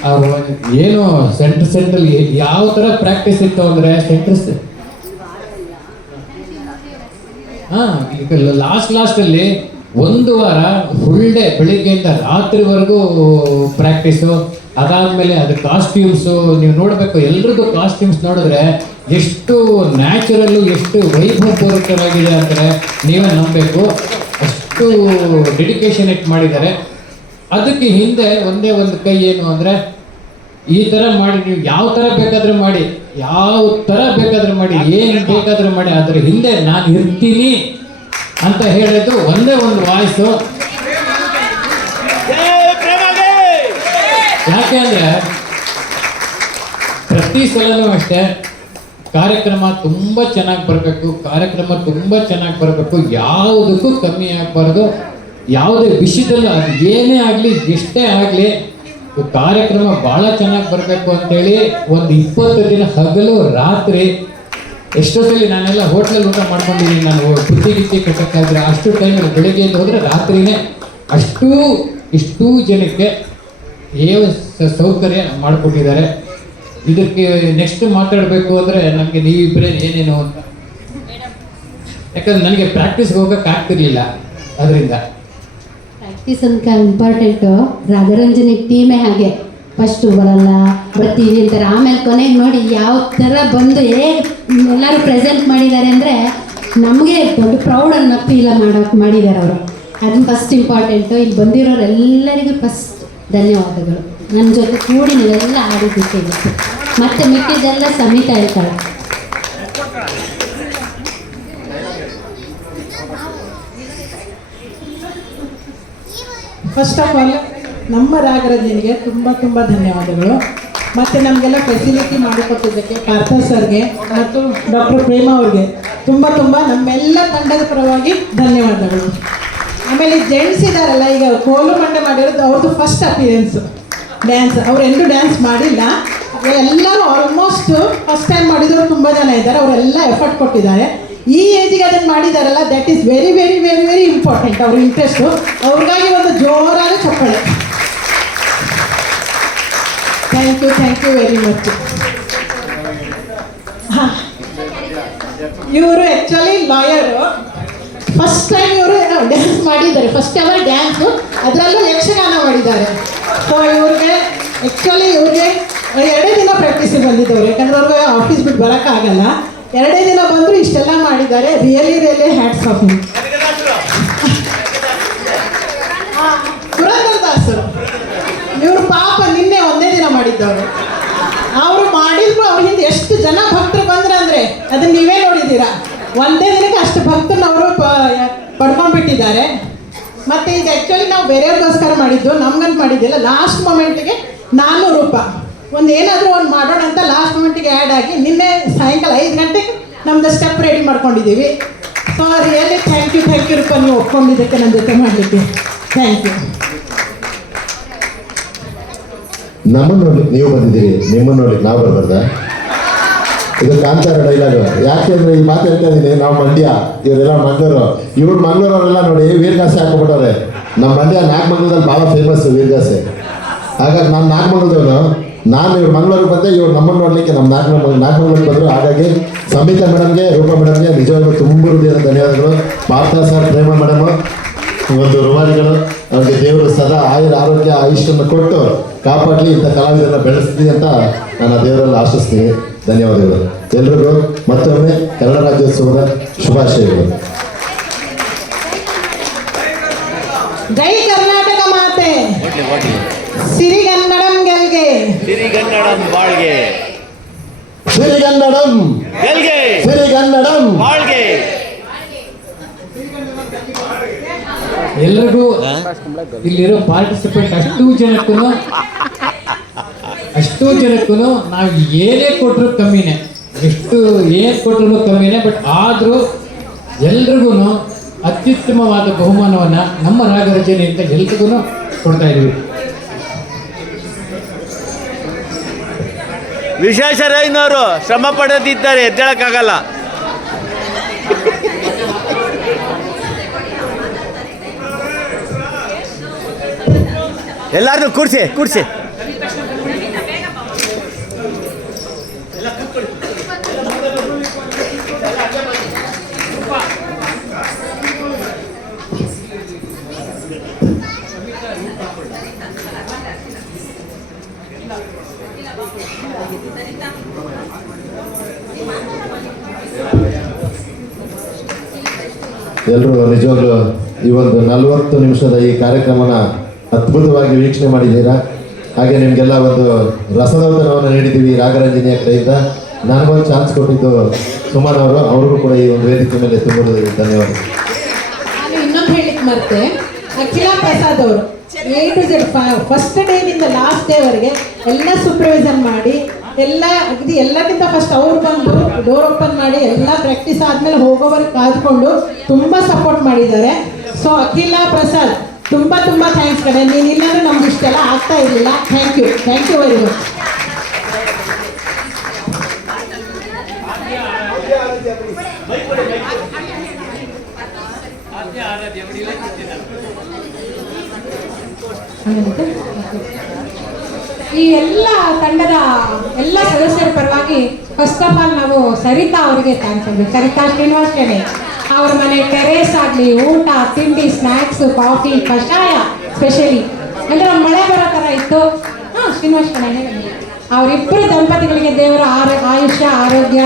ಅವರು ಏನು ಸೆಂಟ್ರಲ್ ಯಾವ ಥರ ಪ್ರಾಕ್ಟೀಸ್ ಇತ್ತು ಅಂದರೆ ಈಗ ಲಾಸ್ಟಲ್ಲಿ 1 ವಾರ ಫುಲ್ ಡೇ ಬೆಳಿಗ್ಗೆಯಿಂದ ರಾತ್ರಿವರೆಗೂ ಪ್ರಾಕ್ಟೀಸು. ಅದಾದಮೇಲೆ ಅದು ಕಾಸ್ಟ್ಯೂಮ್ಸು ನೀವು ನೋಡಬೇಕು. ಎಲ್ರಿಗೂ ಕಾಸ್ಟ್ಯೂಮ್ಸ್ ನೋಡಿದ್ರೆ ಎಷ್ಟು ನ್ಯಾಚುರಲ್ಲು, ಎಷ್ಟು ವೈಭವಪೂರ್ವಕವಾಗಿದೆ ಅಂದರೆ ನೀವೇ ನಂಬಬೇಕು. ಅಷ್ಟು ಡೆಡಿಕೇಶನ್ ಇಟ್ಟು ಮಾಡಿದ್ದಾರೆ. ಅದಕ್ಕೆ ಹಿಂದೆ ಒಂದೇ ಒಂದು ಕೈ ಏನು ಅಂದರೆ ಈ ಥರ ಮಾಡಿ ನೀವು ಯಾವ ಥರ ಬೇಕಾದರೂ ಮಾಡಿ, ಏನು ಬೇಕಾದರೂ ಮಾಡಿ, ಅದರ ಹಿಂದೆ ನಾನು ಇರ್ತೀನಿ ಅಂತ ಹೇಳಿದ್ದು ಒಂದೇ ಒಂದು ವಾಯ್ಸು. ಯಾಕೆ ಅಂದರೆ ಪ್ರತಿ ಸಲನೂ ಅಷ್ಟೇ ಕಾರ್ಯಕ್ರಮ ತುಂಬ ಚೆನ್ನಾಗಿ ಬರಬೇಕು, ಯಾವುದಕ್ಕೂ ಕಮ್ಮಿ ಆಗಬಾರ್ದು. ಯಾವುದೇ ವಿಷಯದಲ್ಲೂ ಅದು ಏನೇ ಆಗಲಿ, ಎಷ್ಟೇ ಆಗಲಿ, ಕಾರ್ಯಕ್ರಮ ಭಾಳ ಚೆನ್ನಾಗಿ ಬರಬೇಕು ಅಂತೇಳಿ ಒಂದು 20 ದಿನ ಹಗಲು ರಾತ್ರಿ ಎಷ್ಟೋ ಸಲ ನಾನೆಲ್ಲ ಹೋಟ್ಲಲ್ಲಿ ಊಟ ಮಾಡ್ಕೊಂಡಿದ್ದೀನಿ. ನಾನು ಬುದ್ಧಿ ಕಟ್ಟಕ್ಕಾದ್ರೆ ಅಷ್ಟು ಟೈಮಲ್ಲಿ ಬೆಳಗ್ಗೆಯಿಂದ ಹೋದರೆ ರಾತ್ರಿನೇ ಇಷ್ಟೂ ಜನಕ್ಕೆ ಸೌಕರ್ಯ ಮಾಡಿಕೊಟ್ಟಿದ್ದಾರೆ. ಇದಕ್ಕೆ ನೆಕ್ಸ್ಟ್ ಮಾತಾಡಬೇಕು ಅಂದರೆ ನನಗೆ ನೀವಿಬ್ಬರೇ ಏನೇನು ಅಂತ, ಯಾಕಂದ್ರೆ ನನಗೆ ಪ್ರಾಕ್ಟೀಸ್ಗೆ ಹೋಗೋಕೆ ಆಗ್ತಿರ್ಲಿಲ್ಲ. ಅದರಿಂದ ಪ್ರಾಕ್ಟೀಸ್ ಅಂತ ಇಂಪಾರ್ಟೆಂಟು. ರಾಧಾರಂಜನಿ ಟೀಮೇ ಹಾಗೆ, ಫಸ್ಟು ಬರಲ್ಲ ಬರ್ತೀವಿ ಅಂತಾರೆ, ಆಮೇಲೆ ಕೊನೆಗೆ ನೋಡಿ ಯಾವ ಥರ ಬಂದು ಹೇಗೆ ಎಲ್ಲರೂ ಪ್ರೆಸೆಂಟ್ ಮಾಡಿದ್ದಾರೆ ಅಂದರೆ ನಮಗೆ ದೊಡ್ಡ ಪ್ರೌಡ್ ಅನ್ನೋ ಫೀಲ್ ಮಾಡಿದ್ದಾರೆ ಅವರು. ಅದನ್ನು ಫಸ್ಟ್ ಇಂಪಾರ್ಟೆಂಟು. ಇಲ್ಲಿ ಬಂದಿರೋರೆಲ್ಲರಿಗೂ ಫಸ್ಟ್ ಧನ್ಯವಾದಗಳು. ನನ್ನ ಜೊತೆ ಕೂಡಿ ನೀವೆಲ್ಲ ಆಡಿದ್ದಕ್ಕೆ ಇವತ್ತು. ಮತ್ತೆ ಮಿಕ್ಕಿದ್ದೆಲ್ಲ ಸಮಿತ ಹೇಳ್ತಾಳೆ. ಫಸ್ಟ್ ಆಫ್ ಆಲ್ ನಮ್ಮ ರಾಗರಂಜನಿಗೆ ತುಂಬ ಧನ್ಯವಾದಗಳು. ಮತ್ತು ನಮಗೆಲ್ಲ ಫೆಸಿಲಿಟಿ ಮಾಡಿಕೊಟ್ಟಿದ್ದಕ್ಕೆ ಪಾರ್ಥ ಸರ್ಗೆ ಮತ್ತು ಡಾಕ್ಟರ್ ಪ್ರೇಮ ಅವ್ರಿಗೆ ತುಂಬ ನಮ್ಮೆಲ್ಲ ತಂಡದ ಪರವಾಗಿ ಧನ್ಯವಾದಗಳು. ಆಮೇಲೆ ಜೆಂಟ್ಸ್ ಇದ್ದಾರಲ್ಲ, ಈಗ ಕೋಲು ಮಂಡೆ ಮಾಡಿರೋದು ಅವ್ರದ್ದು ಫಸ್ಟ್ ಅಪಿಯರೆನ್ಸು ಡ್ಯಾನ್ಸ್. ಅವರೆಲ್ಲೂ ಡ್ಯಾನ್ಸ್ ಮಾಡಿಲ್ಲ, ಎಲ್ಲರೂ ಆಲ್ಮೋಸ್ಟ್ ಫಸ್ಟ್ ಟೈಮ್ ಮಾಡಿದವರು ತುಂಬ ಜನ ಇದ್ದಾರೆ. ಅವರೆಲ್ಲ ಎಫರ್ಟ್ ಕೊಟ್ಟಿದ್ದಾರೆ. ಈ ಏಜಿಗೆ ಅದನ್ನು ಮಾಡಿದಾರಲ್ಲ, that is very very very very important. ಅವ್ರ ಇಂಟ್ರೆಸ್ಟು, ಅವ್ರಿಗಾಗಿ ಒಂದು ಜೋರಾದ ಚಪ್ಪಾಳೆ. Thank you very much. ಹಾಂ, ಇವರು ಆ್ಯಕ್ಚುಲಿ ಲಾಯರು. ಫಸ್ಟ್ ಟೈಮ್ ಇವರು ಡ್ಯಾನ್ಸ್ ಮಾಡಿದ್ದಾರೆ, ಫಸ್ಟ್ ಅವರ್ ಡ್ಯಾನ್ಸು, ಅದರಲ್ಲೂ ಯಕ್ಷಗಾನ ಮಾಡಿದ್ದಾರೆ. ಸೊ ಇವ್ರಿಗೆ 2 ದಿನ ಪ್ರಾಕ್ಟೀಸಿಗೆ ಬಂದಿದ್ದವರು, ಯಾಕಂದ್ರೆ ಅವ್ರಿಗೆ ಆಫೀಸ್ ಬಿಟ್ಟು ಬರೋಕ್ಕಾಗಲ್ಲ. 2 ದಿನ ಬಂದರು ಇಷ್ಟೆಲ್ಲ ಮಾಡಿದ್ದಾರೆ. Really hats off. ಪುರಂದರದಾಸರು ಇವರು ಪಾಪ ನಿನ್ನೆ 1ನೇ ದಿನ ಮಾಡಿದ್ದವರು. ಅವರು ಮಾಡಿದ್ರು, ಅವ್ರ ಹಿಂದೆ ಎಷ್ಟು ಜನ ಭಕ್ತರು ಬಂದ್ರೆ ಅಂದರೆ ಅದನ್ನ ನೀವೇ ನೋಡಿದ್ದೀರಾ. 1ನೇ ದಿನಕ್ಕೆ ಅಷ್ಟು ಭಕ್ತರನ್ನ ಅವರು ಪಡ್ಕೊಂಡ್ಬಿಟ್ಟಿದ್ದಾರೆ. ಮತ್ತು ಇದು ಆ್ಯಕ್ಚುಲಿ ನಾವು ಬೇರೆಯವ್ರಿಗೋಸ್ಕರ ಮಾಡಿದ್ದು, ನಮ್ಗಂತ ಮಾಡಿದ್ದಿಲ್ಲ. ಲಾಸ್ಟ್ ಮೊಮೆಂಟಿಗೆ 400 ರೂಪಾಯಿ ಏನಾದರೂ ಒಂದು ಮಾಡೋಣ ಅಂತ ಲಾಸ್ಟ್ ಮೊಮೆಂಟಿಗೆ ಆ್ಯಡ್ ಆಗಿ ನಿನ್ನೆ ಸಾಯಂಕಾಲ 5 ಗಂಟೆಗೆ ನಮ್ಮದು ಸ್ಟೆಪ್ ರೆಡಿ ಮಾಡ್ಕೊಂಡಿದ್ದೀವಿ. ಸೊ ರಿಯಲಿ ಥ್ಯಾಂಕ್ ಯು ರೂಪಾಯಿ ನೀವು ಒಪ್ಕೊಂಡಿದ್ದಕ್ಕೆ ನನ್ನ ಜೊತೆ ಮಾಡಲಿಕ್ಕೆ. Thank you. ನಮ್ಮನ್ನು ನೋಡ್ಲಿಕ್ಕೆ ನೀವು ಬಂದಿದ್ದೀರಿ, ನಿಮ್ಮನ್ನು ನೋಡ್ಲಿಕ್ಕೆ ನಾವು ಬರ್ಬಾರ್ದ? ಇದು ಕಾಂತಾರ ಡೈಲಾಗ್. ಯಾಕೆಂದ್ರೆ ಈ ಮಾತು ಹೇಳ್ತಾ ಇದ್ದೀನಿ, ನಾವು ಮಂಡ್ಯ, ಇವರೆಲ್ಲ ಮಂಗಳೂರು. ಇವ್ರು ಮಂಗಳೂರವರೆಲ್ಲ ನೋಡಿ ವೀರಗಾಸೆ ಹಾಕೊಂಡ್ಬಿಟ್ಟವ್ರೆ. ನಮ್ಮ ಮಂಡ್ಯ ನಾಗಮಂಗಲದಲ್ಲಿ ಭಾಳ ಫೇಮಸ್ ವೀರಗಾಸೆ. ಹಾಗಾಗಿ ನಾನು ನಾಗಮಂಗಲದವನು. ನಾನು ಇವ್ರು ಮಂಗಳೂರಿಗೆ ಬಂದೆ, ಇವ್ರು ನಮ್ಮನ್ನು ನೋಡಲಿಕ್ಕೆ ನಮ್ಮ ನಾಗಮಂಗಲಕ್ಕೆ ಬಂದರು. ಹಾಗಾಗಿ ಸಂಹಿತಾ ಮೇಡಮ್ಗೆ, ರೂಪಾ ಮೇಡಮ್ಗೆ ನಿಜವಾಗ್ಲೂ ತುಂಬ ಹೃದಯದ ಧನ್ಯವಾದಗಳು. ಪಾರ್ಥ ಸರ್, ಪ್ರೇಮ ಮೇಡಮು, ಒಂದು ರುವಾರಿಗಳು, ಅವ್ರಿಗೆ ದೇವರು ಸದಾ ಆಯುರ ಆರೋಗ್ಯ ಆಯುಷ್ಯನ್ನು ಕೊಟ್ಟು ಕಾಪಾಡಲಿ, ಇಂಥ ಕಲಾವಿದರನ್ನ ಬೆಳೆಸ್ಲಿ ಅಂತ ನಾನು ದೇವರಲ್ಲಿ ಆಶಿಸ್ತೀನಿ. ಧನ್ಯವಾದಗಳು ಎಲ್ರಿಗೂ. ಮತ್ತೊಮ್ಮೆ ಕನ್ನಡ ರಾಜ್ಯೋತ್ಸವದ ಶುಭಾಶಯಗಳು. ಜೈ ಕರ್ನಾಟಕ ಮಾತೆ, ಸಿರಿಗನ್ನಡಂ ಗೆಲ್ಗೆ, ಸಿರಿಗನ್ನಡಂ ಬಾಳ್ಗೆ, ಸಿರಿಗನ್ನಡಂ ಗೆಲ್ಗೆ, ಸಿರಿಗನ್ನಡಂ ಬಾಳ್ಗೆ. ಎಲ್ರಿಗೂ ಇಲ್ಲಿರೋ ಪಾರ್ಟಿಸಿಪೆಂಟ್ ಅಷ್ಟು ಜನಕ್ಕೂ ನಾವು ಏನೇ ಕೊಟ್ಟರು ಕಮ್ಮಿನೇ, ಏನು ಕೊಟ್ಟರು ಕಮ್ಮಿನೇ. ಬಟ್ ಆದರೂ ಎಲ್ರಿಗೂ ಅತ್ಯುತ್ತಮವಾದ ಬಹುಮಾನವನ್ನು ನಮ್ಮ ರಾಗರಚನೆಯಿಂದ ಎಲ್ರಿಗೂ ಕೊಡ್ತಾ ಇದ್ದೀವಿ. ವಿಶ್ವೇಶ್ವರಯ್ಯನವರು ಶ್ರಮ ಪಡೆದಿದ್ದಾರೆ, ಎದ್ದೇಳಕ್ಕಾಗಲ್ಲ. ಎಲ್ಲಾರನ್ನೂ ಕೂರ್ಸಿ. ಎಲ್ಲರೂ ನಿಜವಾಗ್ಲೂ ಈ ಒಂದು 40 ನಿಮಿಷದ ಈ ಕಾರ್ಯಕ್ರಮನ ಅದ್ಭುತವಾಗಿ ವೀಕ್ಷಣೆ ಮಾಡಿದ್ದೀರಾ. ಹಾಗೆ ನಿಮಗೆಲ್ಲ ಒಂದು ರಸದೌತಣವನ್ನು ನೀಡಿದ್ದೀವಿ ರಾಗರಂಜನಿಯ ಕಡೆಯಿಂದ. ನನಗೊಂದು ಚಾನ್ಸ್ ಕೊಟ್ಟಿದ್ದು ಸುಮನ್ ಅವರು, ಅವ್ರಿಗೂ ಕೂಡ ಈ ಒಂದು ವೇದಿಕೆ ಮೇಲೆ ತುಂಬ ಧನ್ಯವಾದ. ನಾನು ಇನ್ನೊಂದು ಹೇಳಿಕ್ಕೆ ಮರ್ತೆ, ಅಖಿಲ ಪ್ರಸಾದ್ ಅವರು A to Z ಫಸ್ಟ್ ಡೇನಿಂದ ಲಾಸ್ಟ್ ಡೇವರೆಗೆ ಎಲ್ಲ ಸೂಪರ್ವೈಸರ್ ಮಾಡಿ, ಎಲ್ಲಕ್ಕಿಂತ ಫಸ್ಟ್ ಅವ್ರು ಬಂದು ಡೋರ್ ಓಪನ್ ಮಾಡಿ ಎಲ್ಲ ಪ್ರಾಕ್ಟೀಸ್ ಆದಮೇಲೆ ಹೋಗೋವರೆಗೆ ಕಾದ್ಕೊಂಡು ತುಂಬ ಸಪೋರ್ಟ್ ಮಾಡಿದ್ದಾರೆ. ಸೊ ಅಖಿಲ ಪ್ರಸಾದ್ ತುಂಬ ಥ್ಯಾಂಕ್ಸ್ ಕಡೆ. ನೀನು ಇಲ್ಲಾಂದ್ರೆ ನಮ್ಗೆ ಇಷ್ಟೆಲ್ಲ ಆಗ್ತಾ ಇರಲಿಲ್ಲ. Thank you very much. ಈ ಎಲ್ಲ ತಂಡದ ಎಲ್ಲ ಸದಸ್ಯರ ಪರವಾಗಿ ಫಸ್ಟ್ ಆಫ್ ಆಲ್ ನಾವು ಸರಿತಾ ಅವರಿಗೆ ಥ್ಯಾಂಕ್ಸ್ ಹೇಳಬೇಕು. ಸರಿತಾ ಶ್ರೀನಿವಾಸನೇ ಅವ್ರ ಮನೆ ಟೆರೇಸ್ ಆಗಲಿ, ಊಟ ತಿಂಡಿ, ಸ್ನ್ಯಾಕ್ಸು, ಕಾಫಿ, ಕಷಾಯ ಸ್ಪೆಷಲಿ ಅಂದರೆ ಮಳೆ ಬರೋ ಥರ ಇತ್ತು. ಶ್ರೀನಿವಾಸನೇ ಅವರಿಬ್ಬರು ದಂಪತಿಗಳಿಗೆ ದೇವರು ಆಯುಷ್ಯ, ಆರೋಗ್ಯ,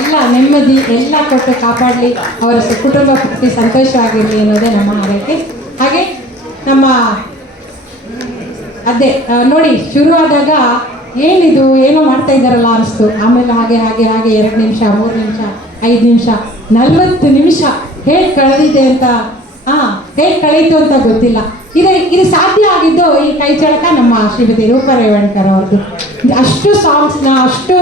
ಎಲ್ಲ ನೆಮ್ಮದಿ ಎಲ್ಲ ಕೊಟ್ಟು ಕಾಪಾಡಲಿ, ಅವರ ಕುಟುಂಬ ಪೂರ್ತಿ ಸಂತೋಷವಾಗಿರಲಿ ಅನ್ನೋದೇ ನಮ್ಮ ಹಾರೈಕೆ. ಹಾಗೆ ನಮ್ಮ ಅದೇ ನೋಡಿ, ಶುರುವಾದಾಗ ಏನಿದು ಏನೋ ಮಾಡ್ತಾ ಇದ್ದಾರಲ್ಲ ಅನಿಸ್ತು. ಆಮೇಲೆ ಹಾಗೆ 2 ನಿಮಿಷ, 3 ನಿಮಿಷ, 5 ನಿಮಿಷ, 40 ನಿಮಿಷ ಹೇಗೆ ಕಳೆದಿದೆ ಅಂತ ಹೇಗೆ ಕಳೀತು ಅಂತ ಗೊತ್ತಿಲ್ಲ. ಇದು ಸಾಧ್ಯ ಆಗಿದ್ದು ಈ ಕೈ ಚಳಕ ನಮ್ಮ ಶ್ರೀಮತಿ ರೂಪಾ ರೇವಣ್ಕರ್ ಅವ್ರದ್ದು. ಅಷ್ಟು ಸಾಂಗ್ಸ್ನ, ಅಷ್ಟು